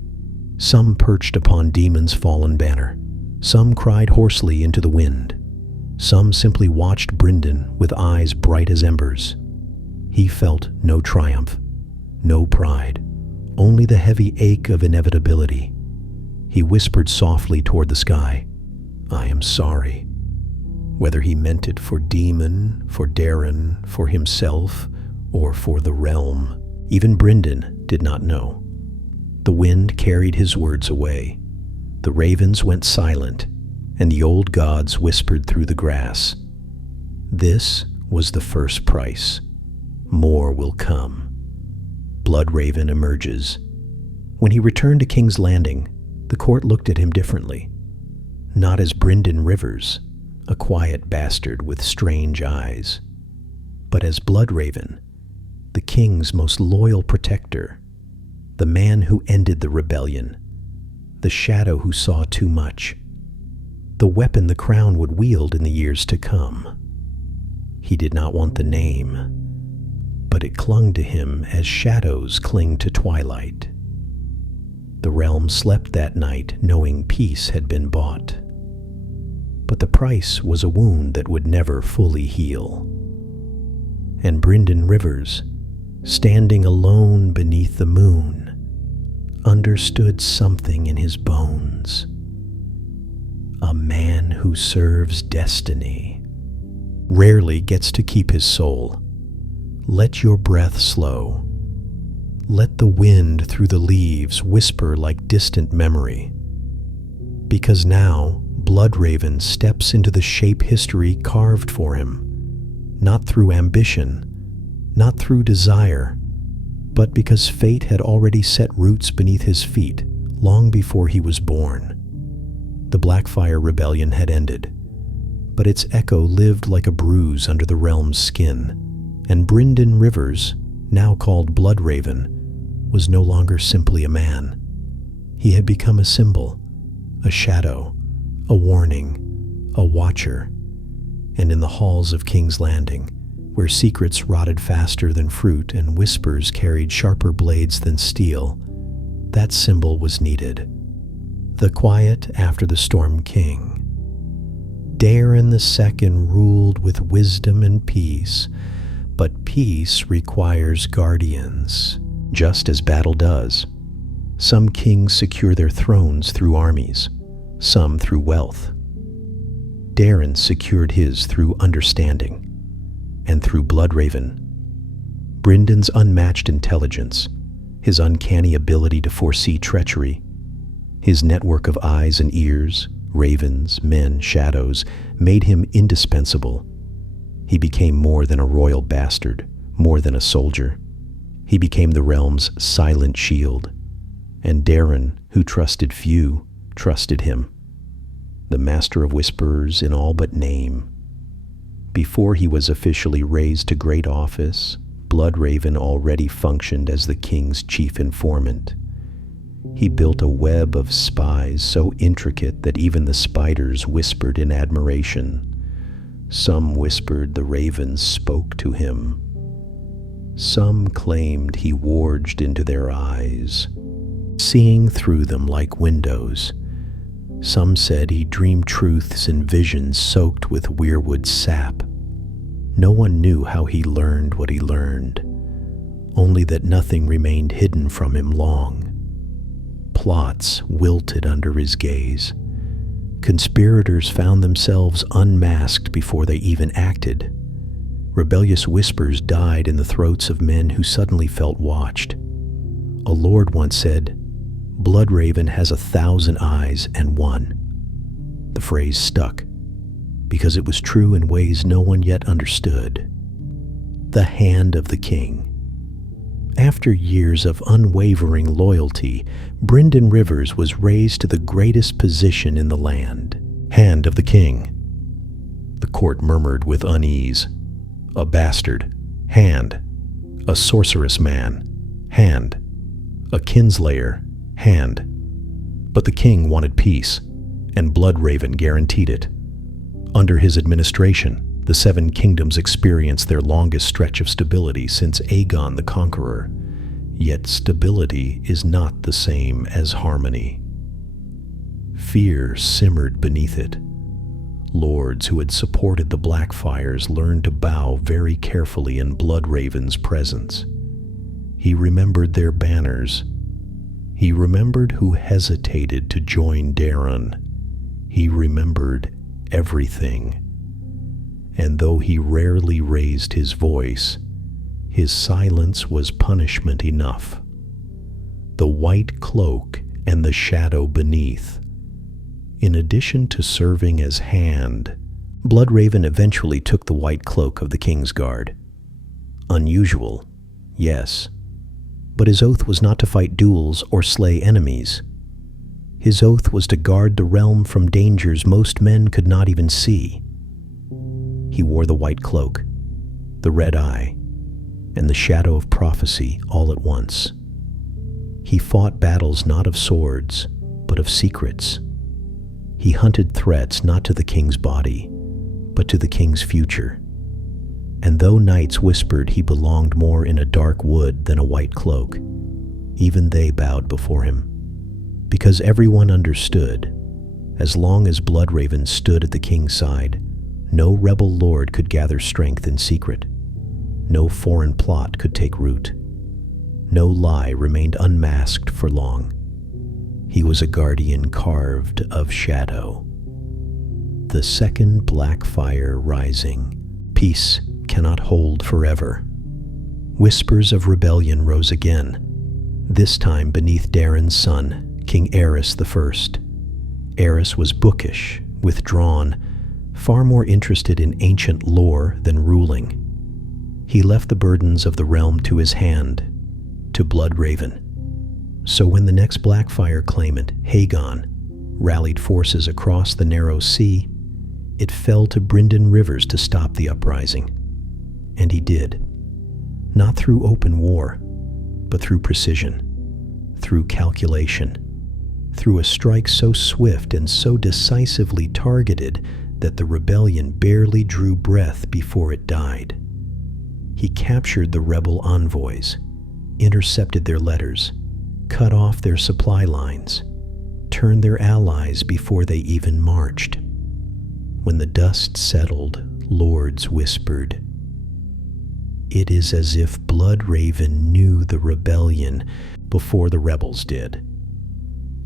Some perched upon Demon's fallen banner. Some cried hoarsely into the wind. Some simply watched Brynden with eyes bright as embers. He felt no triumph, no pride, only the heavy ache of inevitability. He whispered softly toward the sky, "I am sorry." Whether he meant it for Demon, for Darren, for himself, or for the realm, even Brynden did not know. The wind carried his words away. The ravens went silent, and the old gods whispered through the grass. This was the first price. More will come. Bloodraven emerges. When he returned to King's Landing, the court looked at him differently. Not as Brynden Rivers, a quiet bastard with strange eyes, but as Bloodraven, the king's most loyal protector, the man who ended the rebellion, the shadow who saw too much, the weapon the crown would wield in the years to come. He did not want the name, but it clung to him as shadows cling to twilight. The realm slept that night knowing peace had been bought. But the price was a wound that would never fully heal. And Brynden Rivers, standing alone beneath the moon, understood something in his bones. A man who serves destiny rarely gets to keep his soul. Let your breath slow. Let the wind through the leaves whisper like distant memory. Because now, Bloodraven steps into the shape history carved for him, not through ambition, not through desire, but because fate had already set roots beneath his feet long before he was born. The Blackfire Rebellion had ended, but its echo lived like a bruise under the realm's skin, and Brynden Rivers, now called Bloodraven, was no longer simply a man. He had become a symbol, a shadow, a warning, a watcher. And in the halls of King's Landing, where secrets rotted faster than fruit and whispers carried sharper blades than steel, that symbol was needed. The quiet after the Storm King. Darren II ruled with wisdom and peace, but peace requires guardians, just as battle does. Some kings secure their thrones through armies, some through wealth. Darren secured his through understanding, and through Bloodraven. Brynden's unmatched intelligence, his uncanny ability to foresee treachery, his network of eyes and ears, ravens, men, shadows, made him indispensable. He became more than a royal bastard, more than a soldier. He became the realm's silent shield, and Darren, who trusted few, trusted him. The master of whisperers in all but name. Before he was officially raised to great office, Bloodraven already functioned as the king's chief informant. He built a web of spies so intricate that even the spiders whispered in admiration. Some whispered the ravens spoke to him. Some claimed he warged into their eyes, seeing through them like windows. Some said he dreamed truths in visions soaked with weirwood sap. No one knew how he learned what he learned, only that nothing remained hidden from him long. Plots wilted under his gaze. Conspirators found themselves unmasked before they even acted. Rebellious whispers died in the throats of men who suddenly felt watched. A lord once said, "Bloodraven has 1,000 eyes and one." The phrase stuck, because it was true in ways no one yet understood. The hand of the king. After years of unwavering loyalty, Brynden Rivers was raised to the greatest position in the land. Hand of the king. The court murmured with unease. A bastard. Hand. A sorceress man. Hand. A kinslayer. Hand. But the king wanted peace, and Bloodraven guaranteed it. Under his administration, the Seven Kingdoms experienced their longest stretch of stability since Aegon the Conqueror. Yet stability is not the same as harmony. Fear simmered beneath it. Lords who had supported the Blackfires learned to bow very carefully in Bloodraven's presence. He remembered their banners. He remembered who hesitated to join Daron. He remembered everything. And though he rarely raised his voice, his silence was punishment enough. The white cloak and the shadow beneath. In addition to serving as hand, Bloodraven eventually took the white cloak of the King's Guard. Unusual, yes, but his oath was not to fight duels or slay enemies. His oath was to guard the realm from dangers most men could not even see. He wore the white cloak, the red eye, and the shadow of prophecy all at once. He fought battles not of swords, but of secrets. He hunted threats not to the king's body, but to the king's future. And though knights whispered he belonged more in a dark wood than a white cloak, even they bowed before him, because everyone understood, as long as Bloodraven stood at the king's side, no rebel lord could gather strength in secret. No foreign plot could take root. No lie remained unmasked for long. He was a guardian carved of shadow. The second black fire rising. Peace cannot hold forever. Whispers of rebellion rose again, this time beneath Daron's son, King Aerys I. Aerys was bookish, withdrawn, far more interested in ancient lore than ruling. He left the burdens of the realm to his hand, to Bloodraven. So when the next Blackfire claimant, Hagon, rallied forces across the narrow sea, it fell to Brynden Rivers to stop the uprising. And he did. Not through open war, but through precision, through calculation, through a strike so swift and so decisively targeted that the rebellion barely drew breath before it died. He captured the rebel envoys, intercepted their letters, cut off their supply lines, turned their allies before they even marched. When the dust settled, lords whispered, "It is as if Bloodraven knew the rebellion before the rebels did."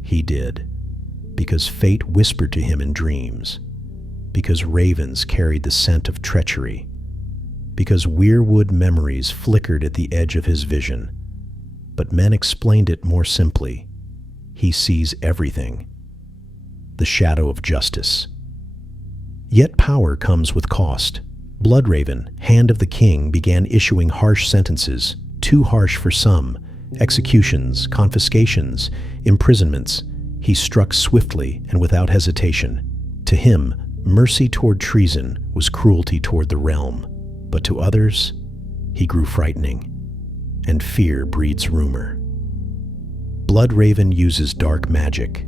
He did, because fate whispered to him in dreams, because ravens carried the scent of treachery, because weirwood memories flickered at the edge of his vision. But men explained it more simply. He sees everything. The shadow of justice. Yet power comes with cost. Bloodraven, Hand of the King, began issuing harsh sentences, too harsh for some, executions, confiscations, imprisonments. He struck swiftly and without hesitation. To him, mercy toward treason was cruelty toward the realm, but to others, he grew frightening. And fear breeds rumor. Bloodraven uses dark magic.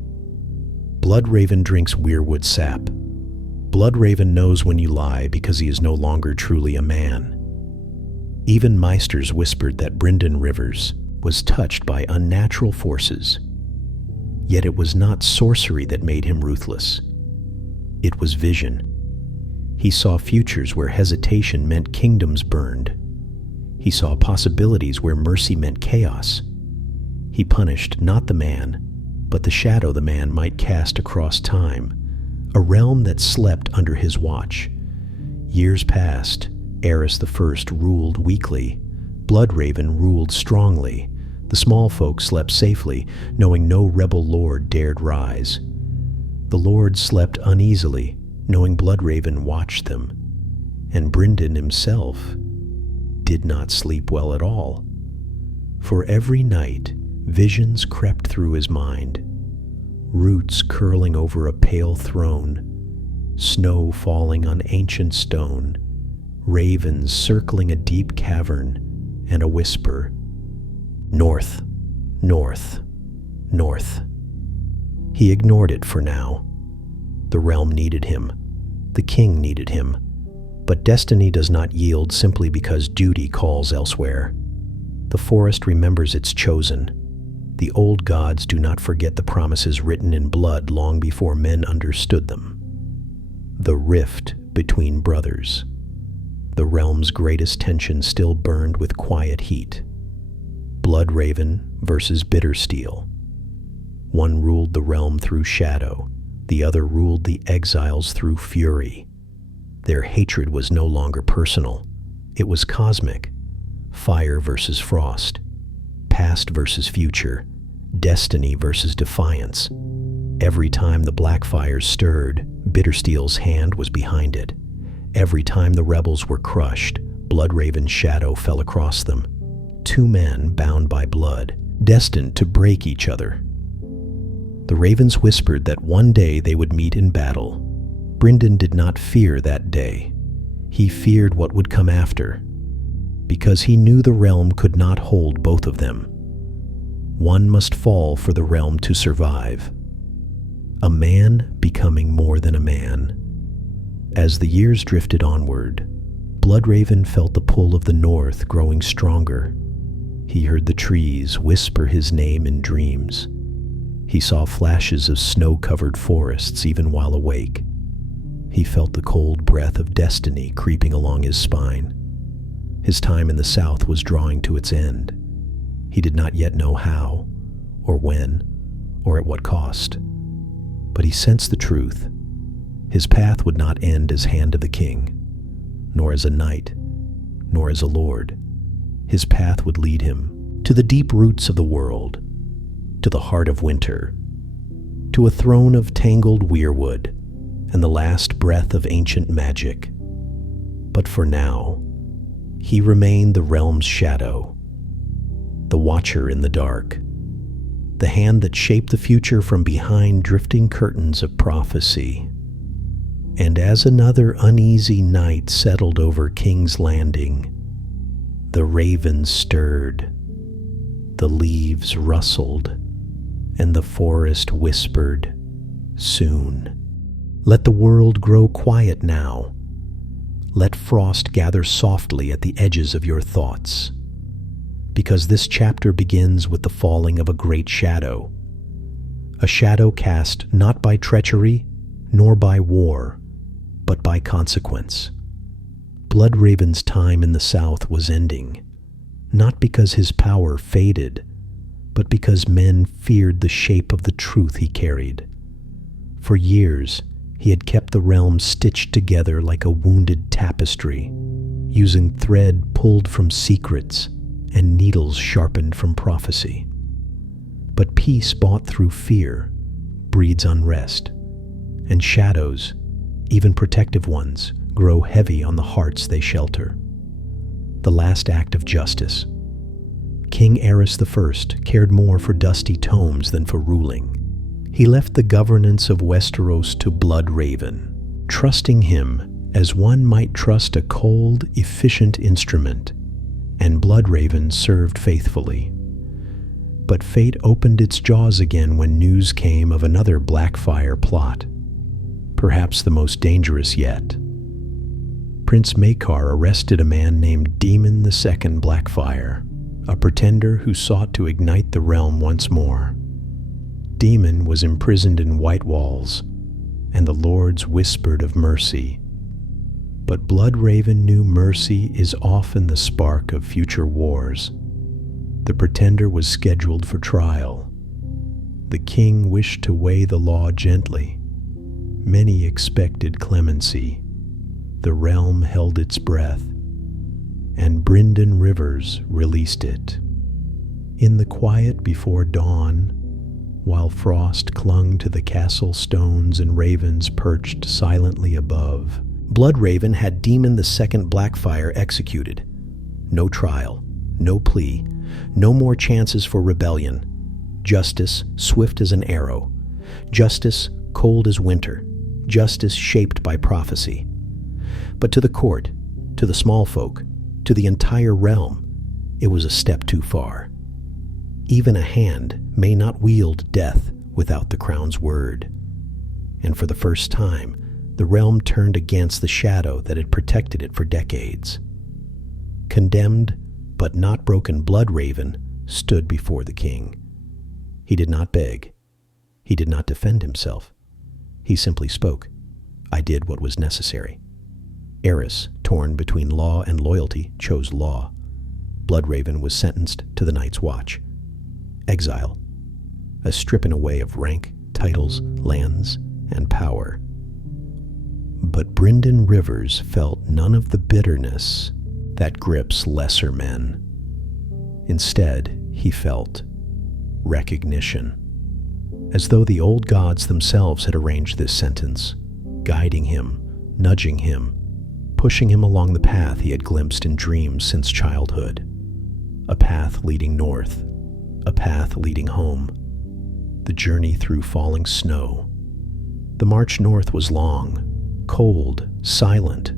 Bloodraven drinks weirwood sap. Bloodraven knows when you lie because he is no longer truly a man. Even Meisters whispered that Brynden Rivers was touched by unnatural forces. Yet it was not sorcery that made him ruthless. It was vision. He saw futures where hesitation meant kingdoms burned. He saw possibilities where mercy meant chaos. He punished not the man, but the shadow the man might cast across time, a realm that slept under his watch. Years passed. Eris I ruled weakly. Bloodraven ruled strongly. The small folk slept safely, knowing no rebel lord dared rise. The lords slept uneasily, knowing Bloodraven watched them. And Brynden himself did not sleep well at all. For every night, visions crept through his mind. Roots curling over a pale throne, snow falling on ancient stone, ravens circling a deep cavern, and a whisper, "North, north, north." He ignored it for now. The realm needed him. The king needed him. But destiny does not yield simply because duty calls elsewhere. The forest remembers its chosen. The old gods do not forget the promises written in blood long before men understood them. The rift between brothers. The realm's greatest tension still burned with quiet heat. Bloodraven versus Bittersteel. One ruled the realm through shadow. The other ruled the exiles through fury. Their hatred was no longer personal. It was cosmic. Fire versus frost. Past versus future. Destiny versus defiance. Every time the black fires stirred, Bittersteel's hand was behind it. Every time the rebels were crushed, Bloodraven's shadow fell across them. Two men bound by blood, destined to break each other. The ravens whispered that one day they would meet in battle. Brynden did not fear that day. He feared what would come after, because he knew the realm could not hold both of them. One must fall for the realm to survive. A man becoming more than a man. As the years drifted onward, Bloodraven felt the pull of the north growing stronger. He heard the trees whisper his name in dreams. He saw flashes of snow-covered forests even while awake. He felt the cold breath of destiny creeping along his spine. His time in the south was drawing to its end. He did not yet know how, or when, or at what cost. But he sensed the truth. His path would not end as Hand of the King, nor as a knight, nor as a lord. His path would lead him to the deep roots of the world, to the heart of winter, to a throne of tangled weirwood, and the last breath of ancient magic. But for now, he remained the realm's shadow, the watcher in the dark, the hand that shaped the future from behind drifting curtains of prophecy. And as another uneasy night settled over King's Landing, the ravens stirred, the leaves rustled, and the forest whispered, "Soon." Let the world grow quiet now. Let frost gather softly at the edges of your thoughts, because this chapter begins with the falling of a great shadow, a shadow cast not by treachery nor by war, but by consequence. Bloodraven's time in the south was ending, not because his power faded, but because men feared the shape of the truth he carried. For years, he had kept the realm stitched together like a wounded tapestry, using thread pulled from secrets and needles sharpened from prophecy. But peace bought through fear breeds unrest, and shadows, even protective ones, grow heavy on the hearts they shelter. The last act of justice. King Eris I cared more for dusty tomes than for ruling. He left the governance of Westeros to Bloodraven, trusting him as one might trust a cold, efficient instrument, and Bloodraven served faithfully. But fate opened its jaws again when news came of another Blackfire plot. perhaps the most dangerous yet. Prince Makar arrested a man named Demon II Blackfire, a pretender who sought to ignite the realm once more. Demon was imprisoned in white walls, and the lords whispered of mercy. But Bloodraven knew mercy is often the spark of future wars. The pretender was scheduled for trial. The king wished to weigh the law gently. Many expected clemency. The realm held its breath, and Brynden Rivers released it. In the quiet before dawn, while frost clung to the castle stones and ravens perched silently above, Bloodraven had Demon II Blackfire executed. No trial, no plea, no more chances for rebellion. Justice swift as an arrow. Justice cold as winter. Justice shaped by prophecy. But to the court, to the small folk, to the entire realm, it was a step too far. Even a hand may not wield death without the crown's word. And for the first time, the realm turned against the shadow that had protected it for decades. Condemned but not broken Bloodraven stood before the king. He did not beg. He did not defend himself. He simply spoke. I did what was necessary. Eris, torn between law and loyalty, chose law. Bloodraven was sentenced to the Night's Watch. Exile. A stripping away of rank, titles, lands, and power. But Brynden Rivers felt none of the bitterness that grips lesser men. Instead, he felt recognition, as though the old gods themselves had arranged this sentence, guiding him, nudging him, pushing him along the path he had glimpsed in dreams since childhood. A path leading north, a path leading home, the journey through falling snow. The march north was long, cold, silent.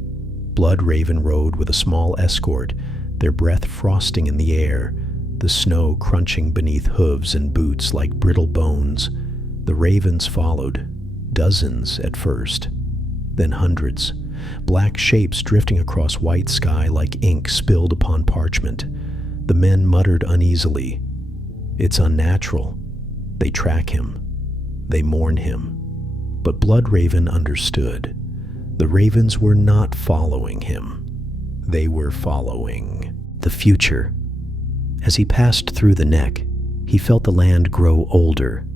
Bloodraven rode with a small escort, their breath frosting in the air, the snow crunching beneath hooves and boots like brittle bones. The ravens followed, dozens at first, then hundreds, black shapes drifting across white sky like ink spilled upon parchment. The men muttered uneasily. It's unnatural. They track him. They mourn him. But Bloodraven understood. The ravens were not following him. They were following the future. As he passed through the neck, he felt the land grow older,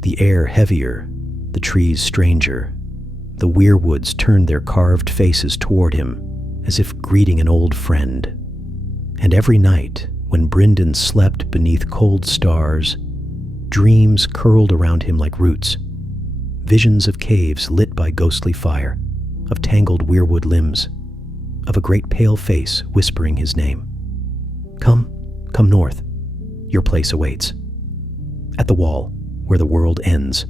the air heavier, the trees stranger. The weirwoods turned their carved faces toward him, as if greeting an old friend. And every night, when Brynden slept beneath cold stars, dreams curled around him like roots, visions of caves lit by ghostly fire, of tangled weirwood limbs, of a great pale face whispering his name. Come north. Your place awaits. At the wall, where the world ends.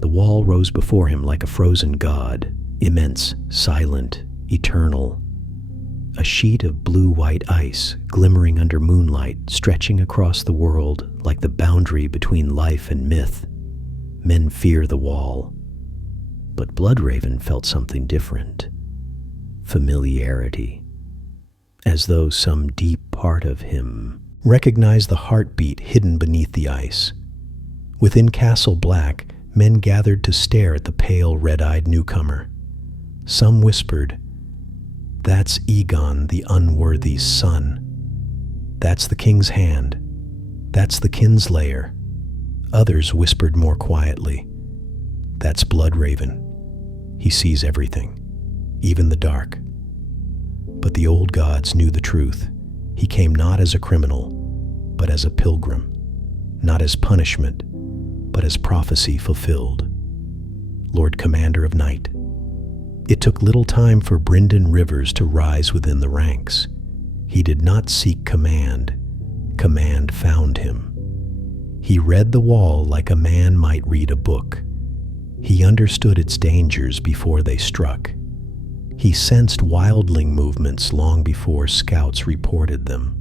The wall rose before him like a frozen god, immense, silent, eternal. A sheet of blue-white ice glimmering under moonlight, stretching across the world like the boundary between life and myth. Men fear the wall. But Bloodraven felt something different. Familiarity. As though some deep part of him recognized the heartbeat hidden beneath the ice. Within Castle Black, men gathered to stare at the pale, red-eyed newcomer. Some whispered, "That's Egon, the unworthy son. That's the king's hand. That's the kinslayer." Others whispered more quietly, "That's Bloodraven. He sees everything, even the dark." But the old gods knew the truth. He came not as a criminal, but as a pilgrim, not as punishment, but as prophecy fulfilled. Lord Commander of Night. It took little time for Brynden Rivers to rise within the ranks. He did not seek command. Command found him. He read the wall like a man might read a book. He understood its dangers before they struck. He sensed wildling movements long before scouts reported them.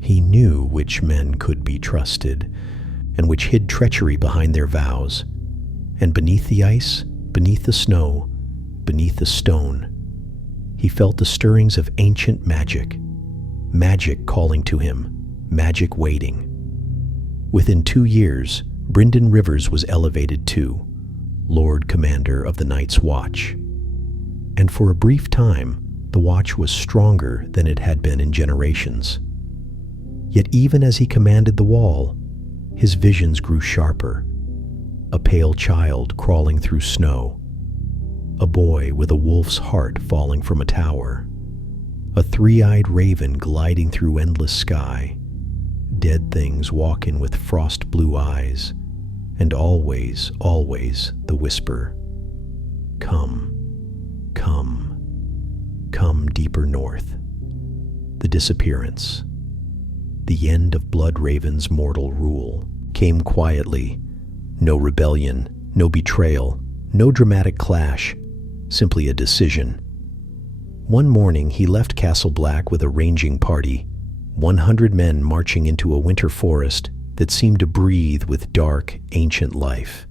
He knew which men could be trusted and which hid treachery behind their vows. And beneath the ice, beneath the snow, beneath the stone, he felt the stirrings of ancient magic, magic calling to him, magic waiting. Within 2 years, Brynden Rivers was elevated to Lord Commander of the Night's Watch. And for a brief time, the watch was stronger than it had been in generations. Yet even as he commanded the wall, his visions grew sharper. A pale child crawling through snow, a boy with a wolf's heart falling from a tower, a three-eyed raven gliding through endless sky, dead things walking with frost-blue eyes, and always, always the whisper, "Come, come, come deeper north." The disappearance, the end of Bloodraven's mortal rule, came quietly. No rebellion, no betrayal, no dramatic clash, simply a decision. One morning he left Castle Black with a ranging party, 100 men marching into a winter forest that seemed to breathe with dark, ancient life.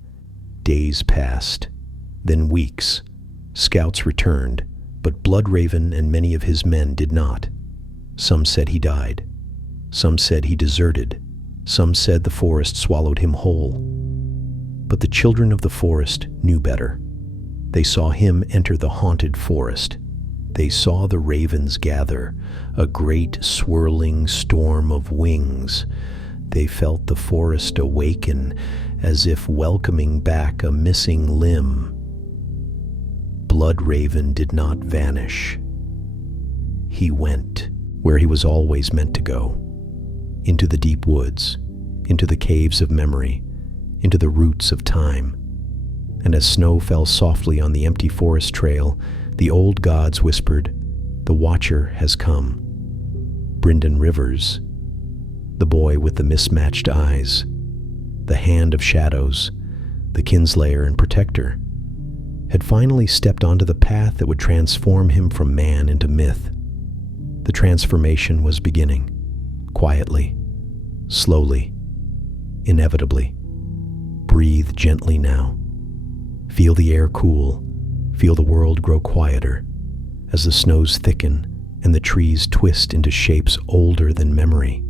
Days passed, then weeks. Scouts returned, but Bloodraven and many of his men did not. Some said he died. Some said he deserted. Some said the forest swallowed him whole. But the children of the forest knew better. They saw him enter the haunted forest. They saw the ravens gather, a great swirling storm of wings. They felt the forest awaken, as if welcoming back a missing limb. Bloodraven did not vanish. He went where he was always meant to go, into the deep woods, into the caves of memory, into the roots of time. And as snow fell softly on the empty forest trail, the old gods whispered, "The Watcher has come." Brynden Rivers, the boy with the mismatched eyes, the hand of shadows, the kinslayer and protector, had finally stepped onto the path that would transform him from man into myth. The transformation was beginning, quietly, slowly, inevitably. Breathe gently now. Feel the air cool. Feel the world grow quieter as the snows thicken and the trees twist into shapes older than memory.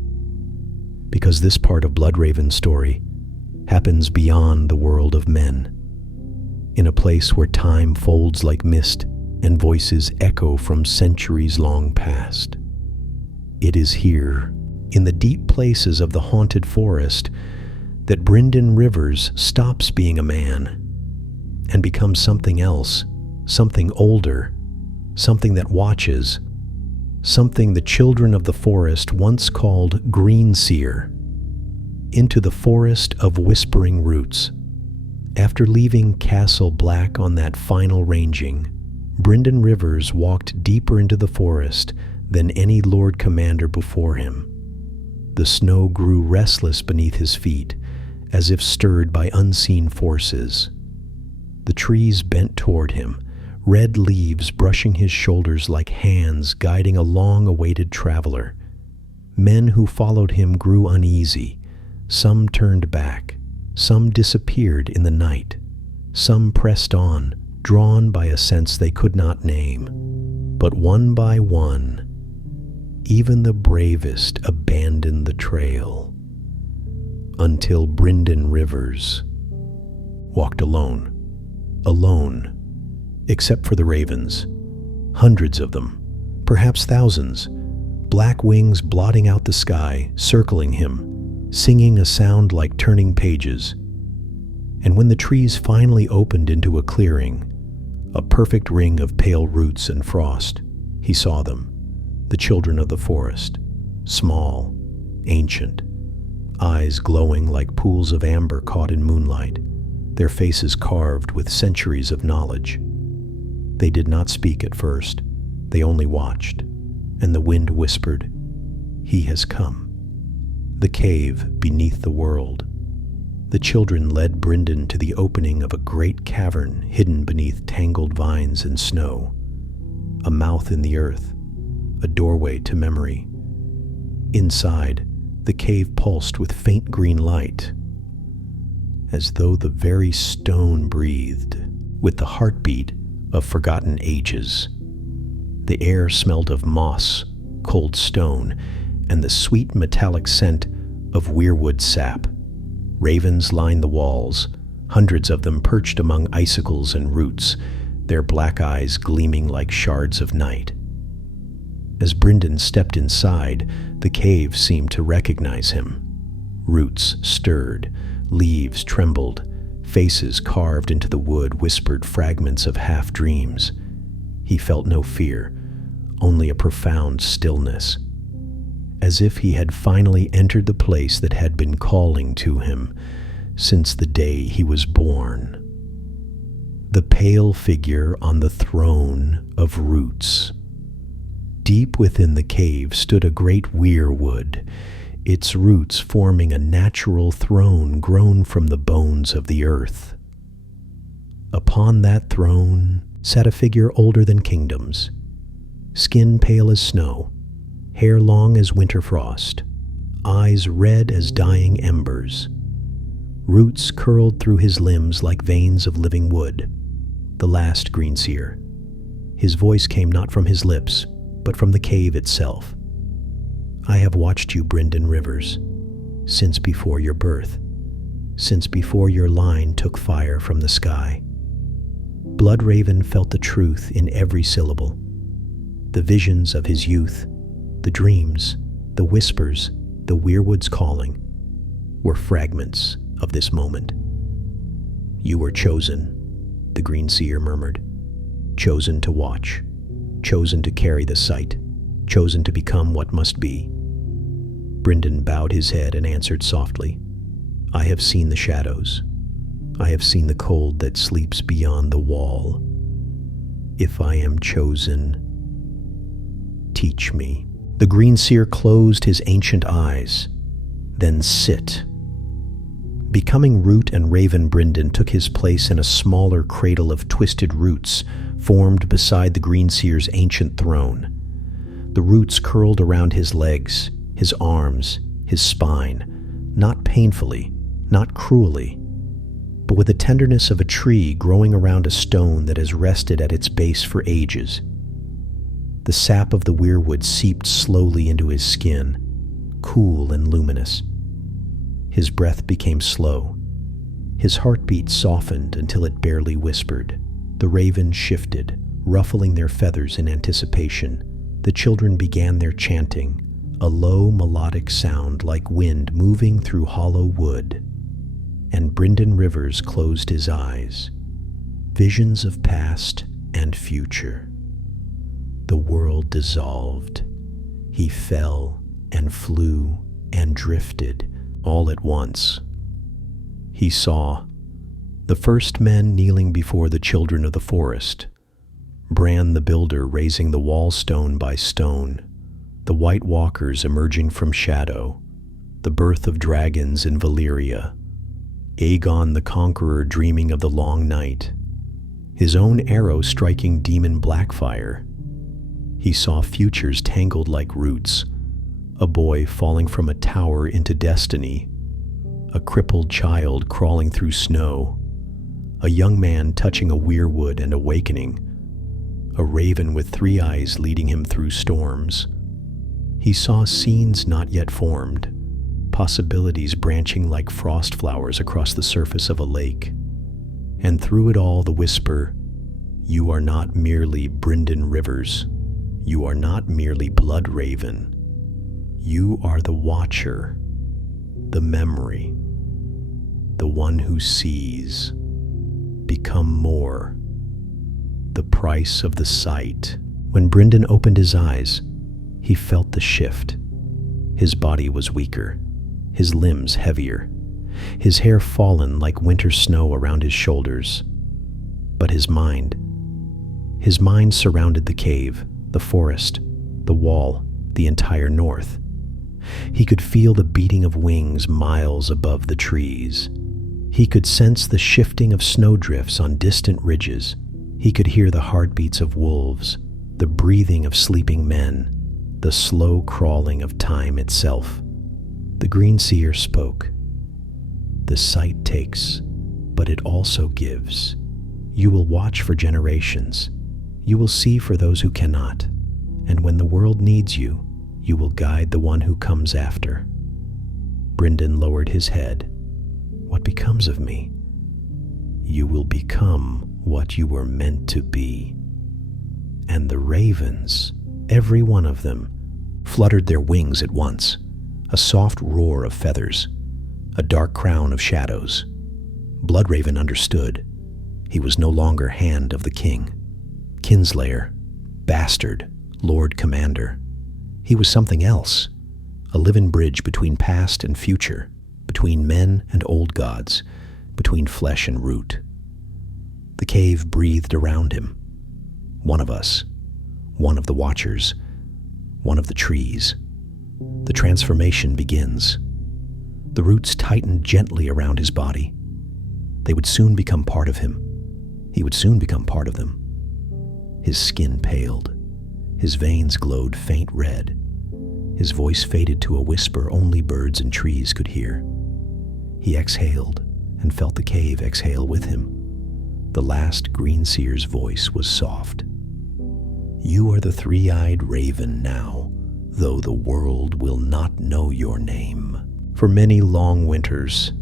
Because this part of Bloodraven's story happens beyond the world of men, in a place where time folds like mist and voices echo from centuries long past. It is here, in the deep places of the haunted forest, that Brynden Rivers stops being a man and becomes something else, something older, something that watches, something the children of the forest once called Greenseer. Into the forest of whispering roots. After leaving Castle Black on that final ranging, Brynden Rivers walked deeper into the forest than any Lord Commander before him. The snow grew restless beneath his feet, as if stirred by unseen forces. The trees bent toward him, red leaves brushing his shoulders like hands guiding a long-awaited traveler. Men who followed him grew uneasy. Some turned back. Some disappeared in the night. Some pressed on, drawn by a sense they could not name. But one by one, even the bravest abandoned the trail, until Brynden Rivers walked alone, except for the ravens, hundreds of them, perhaps thousands, black wings blotting out the sky, circling him, singing a sound like turning pages. And when the trees finally opened into a clearing, a perfect ring of pale roots and frost, he saw them, the children of the forest, small, ancient, eyes glowing like pools of amber caught in moonlight, their faces carved with centuries of knowledge. They did not speak at first, they only watched, and the wind whispered, "He has come." The cave beneath the world. The children led Brynden to the opening of a great cavern hidden beneath tangled vines and snow, a mouth in the earth, a doorway to memory. Inside, the cave pulsed with faint green light, as though the very stone breathed. with the heartbeat of forgotten ages. The air smelled of moss, cold stone, and the sweet metallic scent of weirwood sap. Ravens lined the walls, hundreds of them perched among icicles and roots, their black eyes gleaming like shards of night. As Brynden stepped inside, the cave seemed to recognize him. Roots stirred, leaves trembled, faces carved into the wood whispered fragments of half-dreams. He felt no fear, only a profound stillness, as if he had finally entered the place that had been calling to him since the day he was born. The pale figure on the throne of roots. Deep within the cave stood a great weirwood, its roots forming a natural throne grown from the bones of the earth. Upon that throne sat a figure older than kingdoms, skin pale as snow, hair long as winter frost, eyes red as dying embers. Roots curled through his limbs like veins of living wood, the last Greenseer. His voice came not from his lips, but from the cave itself. I have watched you, Brynden Rivers, since before your birth, since before your line took fire from the sky. Bloodraven felt the truth in every syllable. The visions of his youth, the dreams, the whispers, the weirwoods calling, were fragments of this moment. You were chosen, the Greenseer murmured, chosen to watch, chosen to carry the sight, chosen to become what must be. Brynden bowed his head and answered softly, I have seen the shadows. I have seen the cold that sleeps beyond the wall. If I am chosen, teach me. The Greenseer closed his ancient eyes. Then sit. Becoming root and raven, Brynden took his place in a smaller cradle of twisted roots formed beside the Greenseer's ancient throne. The roots curled around his legs, his arms, his spine, not painfully, not cruelly, but with the tenderness of a tree growing around a stone that has rested at its base for ages. The sap of the weirwood seeped slowly into his skin, cool and luminous. His breath became slow. His heartbeat softened until it barely whispered. The ravens shifted, ruffling their feathers in anticipation. The children began their chanting, a low melodic sound like wind moving through hollow wood. And Brynden Rivers closed his eyes. Visions of past and future. The world dissolved. He fell and flew and drifted all at once. He saw the first men kneeling before the children of the forest, Bran the builder raising the wall stone by stone, the White Walkers emerging from shadow, the birth of dragons in Valyria, Aegon the Conqueror dreaming of the long night, his own arrow striking demon Blackfire. He saw futures tangled like roots, a boy falling from a tower into destiny, a crippled child crawling through snow, a young man touching a weirwood and awakening, a raven with 3 eyes leading him through storms. He saw scenes not yet formed, possibilities branching like frost flowers across the surface of a lake. And through it all the whisper, you are not merely Brynden Rivers. You are not merely Bloodraven. You are the watcher, the memory, the one who sees. Become more. The price of the sight. When Brynden opened his eyes, he felt the shift. His body was weaker, his limbs heavier, his hair fallen like winter snow around his shoulders. But his mind surrounded the cave, the forest, the wall, the entire north. He could feel the beating of wings miles above the trees. He could sense the shifting of snowdrifts on distant ridges. He could hear the heartbeats of wolves, the breathing of sleeping men, the slow crawling of time itself. The Greenseer spoke. The sight takes, but it also gives. You will watch for generations. You will see for those who cannot. And when the world needs you, you will guide the one who comes after. Brynden lowered his head. What becomes of me? You will become what you were meant to be. And the ravens, every one of them, fluttered their wings at once, a soft roar of feathers, a dark crown of shadows. Bloodraven understood. He was no longer Hand of the King, kinslayer, bastard, Lord Commander. He was something else, a living bridge between past and future, between men and old gods, between flesh and root. The cave breathed around him. One of us, one of the watchers, one of the trees. The transformation begins. The roots tightened gently around his body. They would soon become part of him. He would soon become part of them. His skin paled. His veins glowed faint red. His voice faded to a whisper only birds and trees could hear. He exhaled and felt the cave exhale with him. The last Greenseer's voice was soft. You are the three-eyed raven now, though the world will not know your name. For many long winters,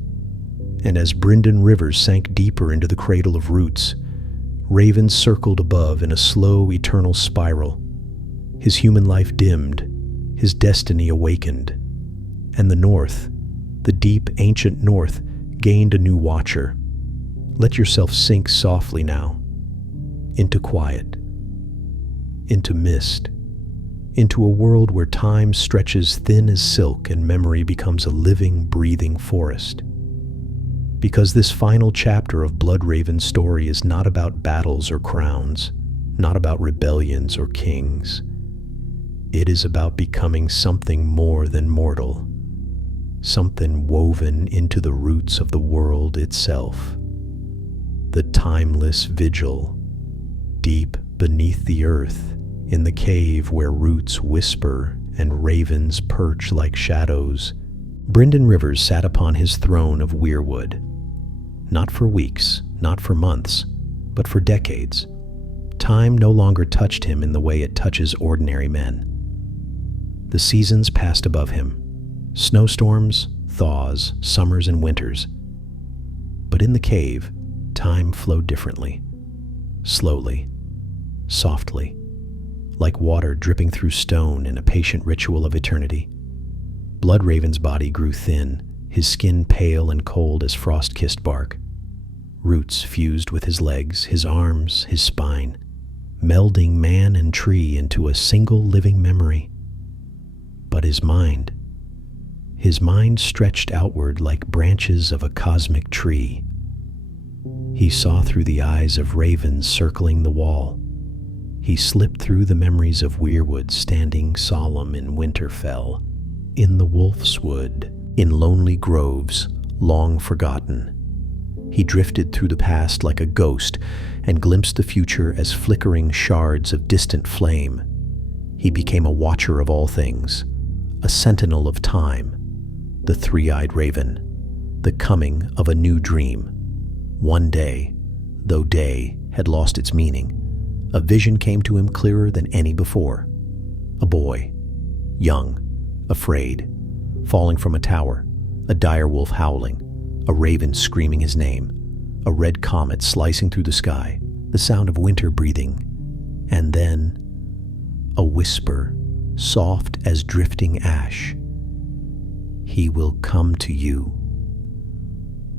and as Brynden Rivers sank deeper into the cradle of roots, ravens circled above in a slow, eternal spiral. His human life dimmed, his destiny awakened, and the north, the deep, ancient north, gained a new watcher. Let yourself sink softly now, into quiet, into mist, into a world where time stretches thin as silk and memory becomes a living, breathing forest. Because this final chapter of Bloodraven's story is not about battles or crowns, not about rebellions or kings. It is about becoming something more than mortal, something woven into the roots of the world itself. The timeless vigil, deep beneath the earth, in the cave where roots whisper and ravens perch like shadows, Brynden Rivers sat upon his throne of weirwood. Not for weeks, not for months, but for decades. Time no longer touched him in the way it touches ordinary men. The seasons passed above him, snowstorms, thaws, summers and winters. But in the cave, time flowed differently, slowly, softly, like water dripping through stone in a patient ritual of eternity. Bloodraven's body grew thin, his skin pale and cold as frost-kissed bark. Roots fused with his legs, his arms, his spine, melding man and tree into a single living memory. But his mind stretched outward like branches of a cosmic tree. He saw through the eyes of ravens circling the wall. He slipped through the memories of weirwoods standing solemn in Winterfell, in the Wolf's Wood, in lonely groves, long forgotten. He drifted through the past like a ghost and glimpsed the future as flickering shards of distant flame. He became a watcher of all things, a sentinel of time, the three-eyed raven, the coming of a new dream. One day, though day had lost its meaning, a vision came to him clearer than any before. A boy, young, afraid, falling from a tower, a dire wolf howling, a raven screaming his name, a red comet slicing through the sky, the sound of winter breathing, and then a whisper, soft as drifting ash. He will come to you.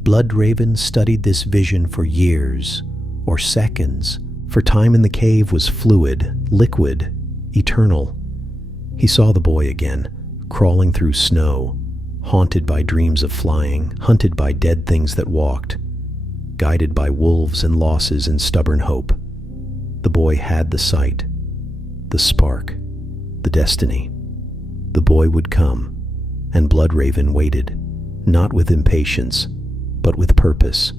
Bloodraven studied this vision for years, or seconds, for time in the cave was fluid, liquid, eternal. He saw the boy again, crawling through snow, haunted by dreams of flying, hunted by dead things that walked, guided by wolves and losses and stubborn hope. The boy had the sight, the spark, the destiny. The boy would come, and Bloodraven waited, not with impatience, but with purpose,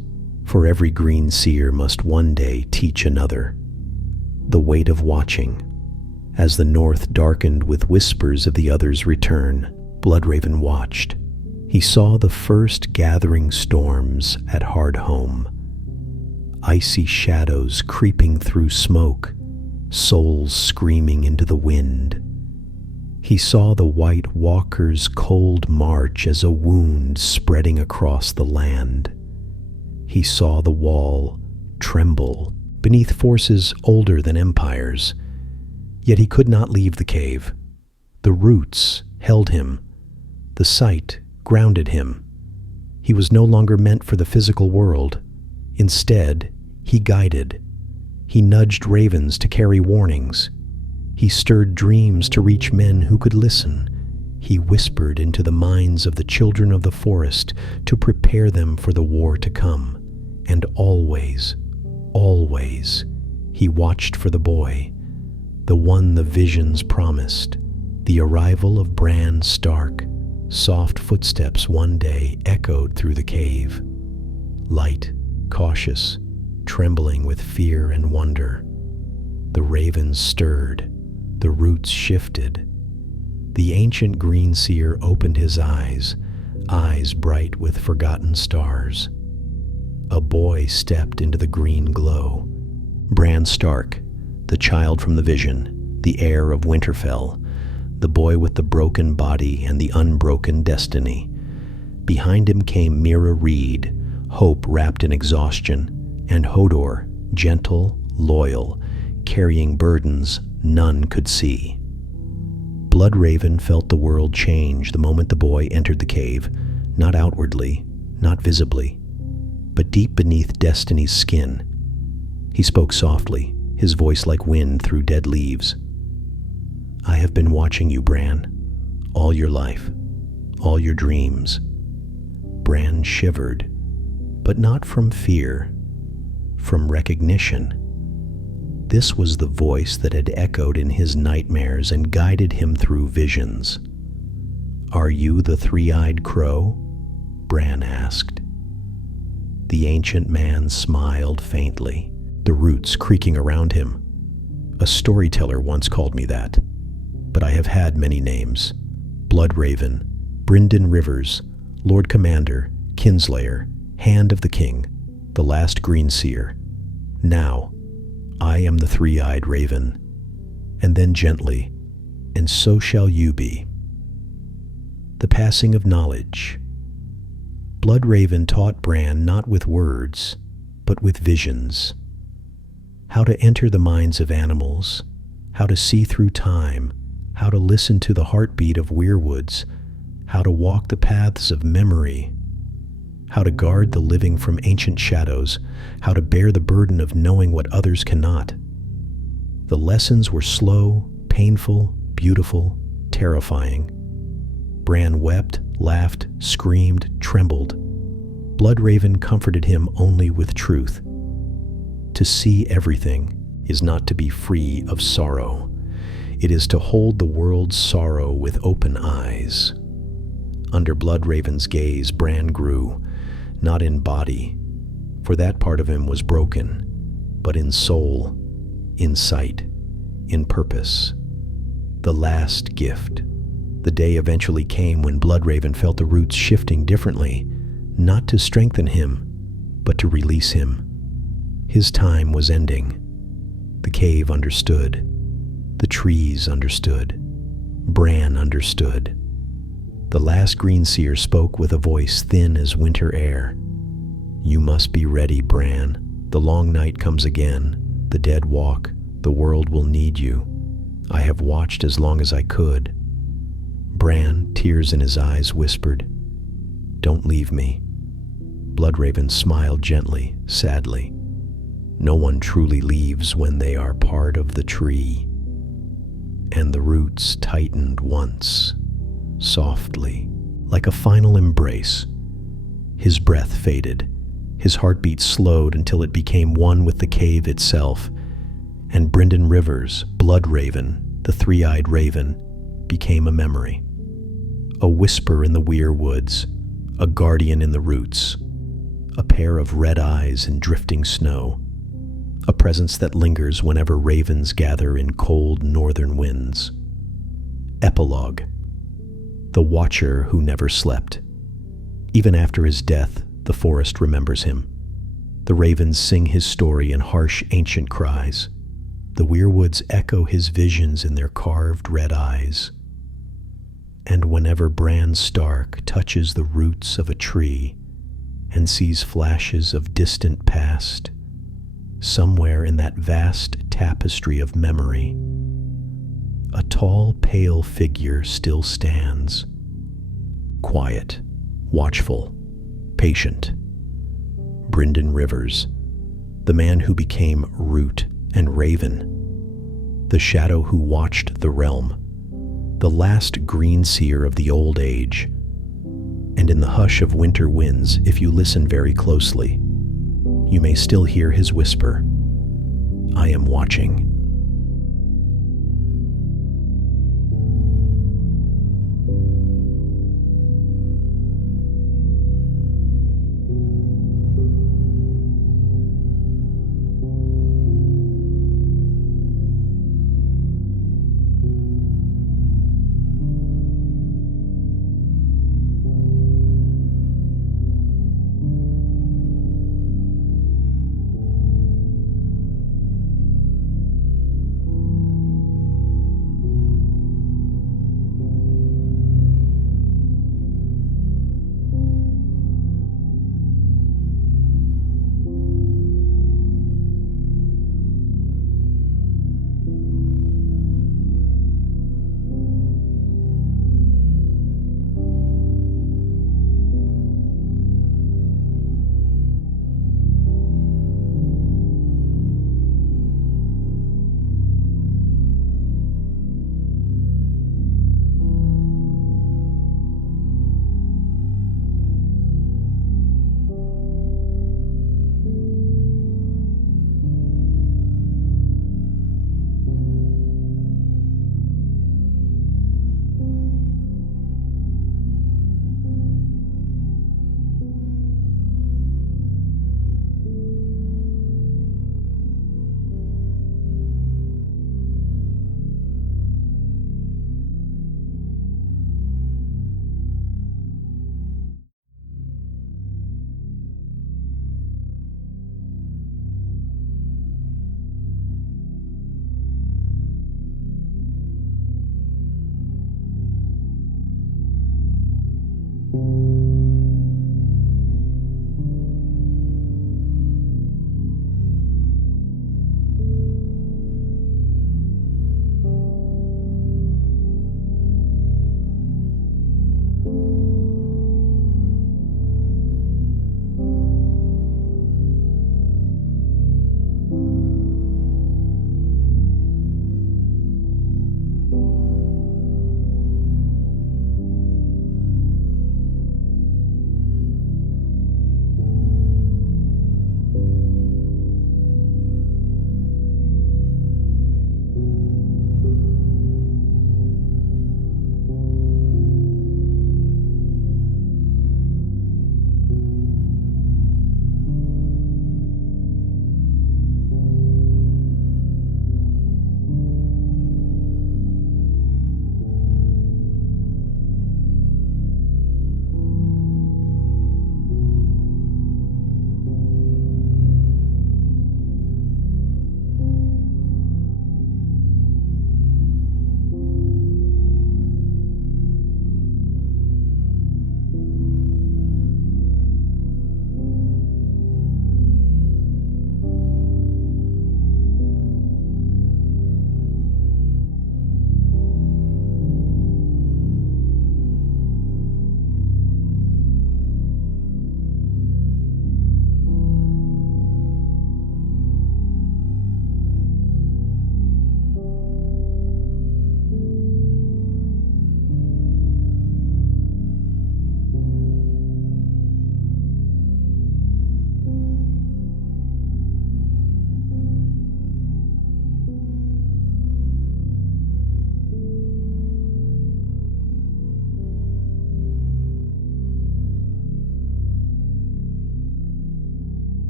for every Greenseer must one day teach another. The weight of watching. As the north darkened with whispers of the other's return, Bloodraven watched. He saw the first gathering storms at Hardhome. icy shadows creeping through smoke, souls screaming into the wind. He saw the White Walker's cold march as a wound spreading across the land. He saw the wall tremble beneath forces older than empires. Yet he could not leave the cave. The roots held him. The sight grounded him. He was no longer meant for the physical world. Instead, he guided. He nudged ravens to carry warnings. He stirred dreams to reach men who could listen. He whispered into the minds of the children of the forest to prepare them for the war to come. And always, always, he watched for the boy, the one the visions promised. The arrival of Bran Stark. Soft footsteps one day echoed through the cave. Light, cautious, trembling with fear and wonder. The ravens stirred. The roots shifted. The ancient Greenseer opened his eyes, eyes bright with forgotten stars. A boy stepped into the green glow. Bran Stark, the child from the vision, the heir of Winterfell, the boy with the broken body and the unbroken destiny. Behind him came Mira Reed, hope wrapped in exhaustion, and Hodor, gentle, loyal, carrying burdens none could see. Bloodraven felt the world change the moment the boy entered the cave, not outwardly, not visibly, but deep beneath Destiny's skin. He spoke softly, his voice like wind through dead leaves. I have been watching you, Bran, all your life, all your dreams. Bran shivered, but not from fear, from recognition. This was the voice that had echoed in his nightmares and guided him through visions. Are you the three-eyed crow? Bran asked. The ancient man smiled faintly, the roots creaking around him. A storyteller once called me that, but I have had many names. Bloodraven, Brynden Rivers, Lord Commander, Kinslayer, Hand of the King, the last Greenseer. Now, I am the three-eyed raven. And then gently, and so shall you be. The passing of knowledge. Bloodraven taught Bran not with words, but with visions. How to enter the minds of animals, how to see through time, how to listen to the heartbeat of weirwoods, how to walk the paths of memory, how to guard the living from ancient shadows, how to bear the burden of knowing what others cannot. The lessons were slow, painful, beautiful, terrifying. Bran wept, laughed, screamed, trembled. Bloodraven comforted him only with truth. To see everything is not to be free of sorrow. It is to hold the world's sorrow with open eyes. Under Bloodraven's gaze, Bran grew, not in body, for that part of him was broken, but in soul, in sight, in purpose. The last gift. The day eventually came when Bloodraven felt the roots shifting differently, not to strengthen him, but to release him. His time was ending. The cave understood. The trees understood. Bran understood. The last Greenseer spoke with a voice thin as winter air. You must be ready, Bran. The long night comes again. The dead walk. The world will need you. I have watched as long as I could. Bran, tears in his eyes, whispered, Don't leave me. Bloodraven smiled gently, sadly. No one truly leaves when they are part of the tree. And the roots tightened once, softly, like a final embrace. His breath faded. His heartbeat slowed until it became one with the cave itself. And Brynden Rivers, Bloodraven, the three-eyed raven, became a memory. A whisper in the weirwoods, a guardian in the roots, a pair of red eyes in drifting snow, a presence that lingers whenever ravens gather in cold northern winds. Epilogue. The watcher who never slept. Even after his death, the forest remembers him. The ravens sing his story in harsh ancient cries. The weirwoods echo his visions in their carved red eyes. And whenever Bran Stark touches the roots of a tree and sees flashes of distant past, somewhere in that vast tapestry of memory, a tall, pale figure still stands, quiet, watchful, patient. Brynden Rivers, the man who became Root and Raven, the shadow who watched the realm, the last Greenseer of the Old Age. And in the hush of winter winds, if you listen very closely, you may still hear his whisper, "I am watching."